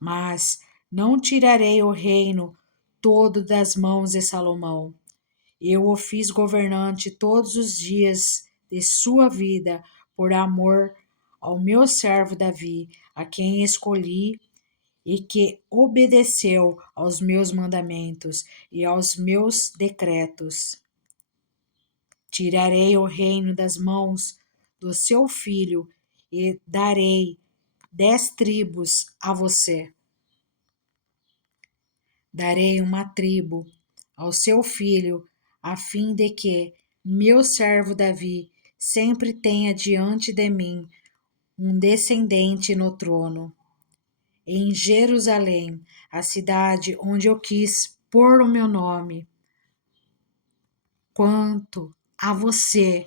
Mas não tirarei o reino todo das mãos de Salomão. Eu o fiz governante todos os dias de sua vida, por amor ao meu servo Davi, a quem escolhi e que obedeceu aos meus mandamentos e aos meus decretos. Tirarei o reino das mãos do seu filho e darei 10 tribos a você. Darei uma tribo ao seu filho, a fim de que meu servo Davi sempre tenha diante de mim um descendente no trono. Em Jerusalém, a cidade onde eu quis pôr o meu nome. Quanto a você,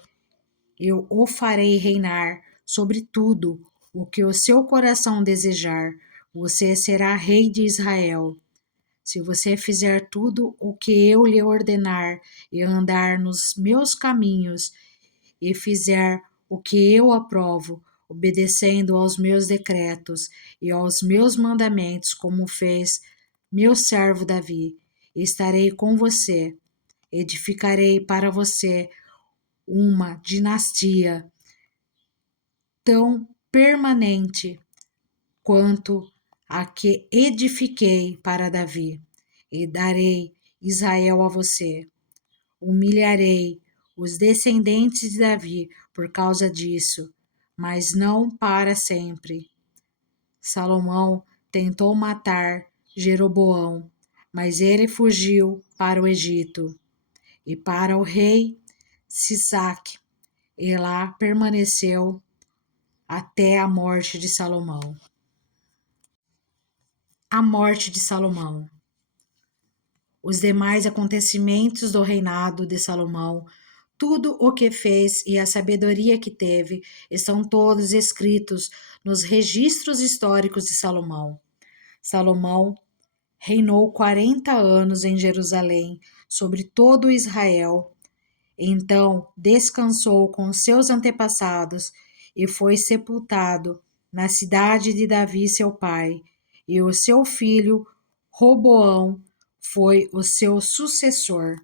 eu o farei reinar sobre tudo o que o seu coração desejar. Você será rei de Israel. Se você fizer tudo o que eu lhe ordenar e andar nos meus caminhos e fizer o que eu aprovo, obedecendo aos meus decretos e aos meus mandamentos, como fez meu servo Davi, estarei com você, edificarei para você uma dinastia tão permanente quanto a que edifiquei para Davi, e darei Israel a você. Humilharei os descendentes de Davi por causa disso, mas não para sempre. Salomão tentou matar Jeroboão, mas ele fugiu para o Egito e para o rei Sisaque, e lá permaneceu até a morte de Salomão. A morte de Salomão. Os demais acontecimentos do reinado de Salomão, tudo o que fez e a sabedoria que teve, estão todos escritos nos registros históricos de Salomão. Salomão reinou 40 anos em Jerusalém sobre todo Israel. Então descansou com seus antepassados e foi sepultado na cidade de Davi, seu pai, e o seu filho Roboão foi o seu sucessor.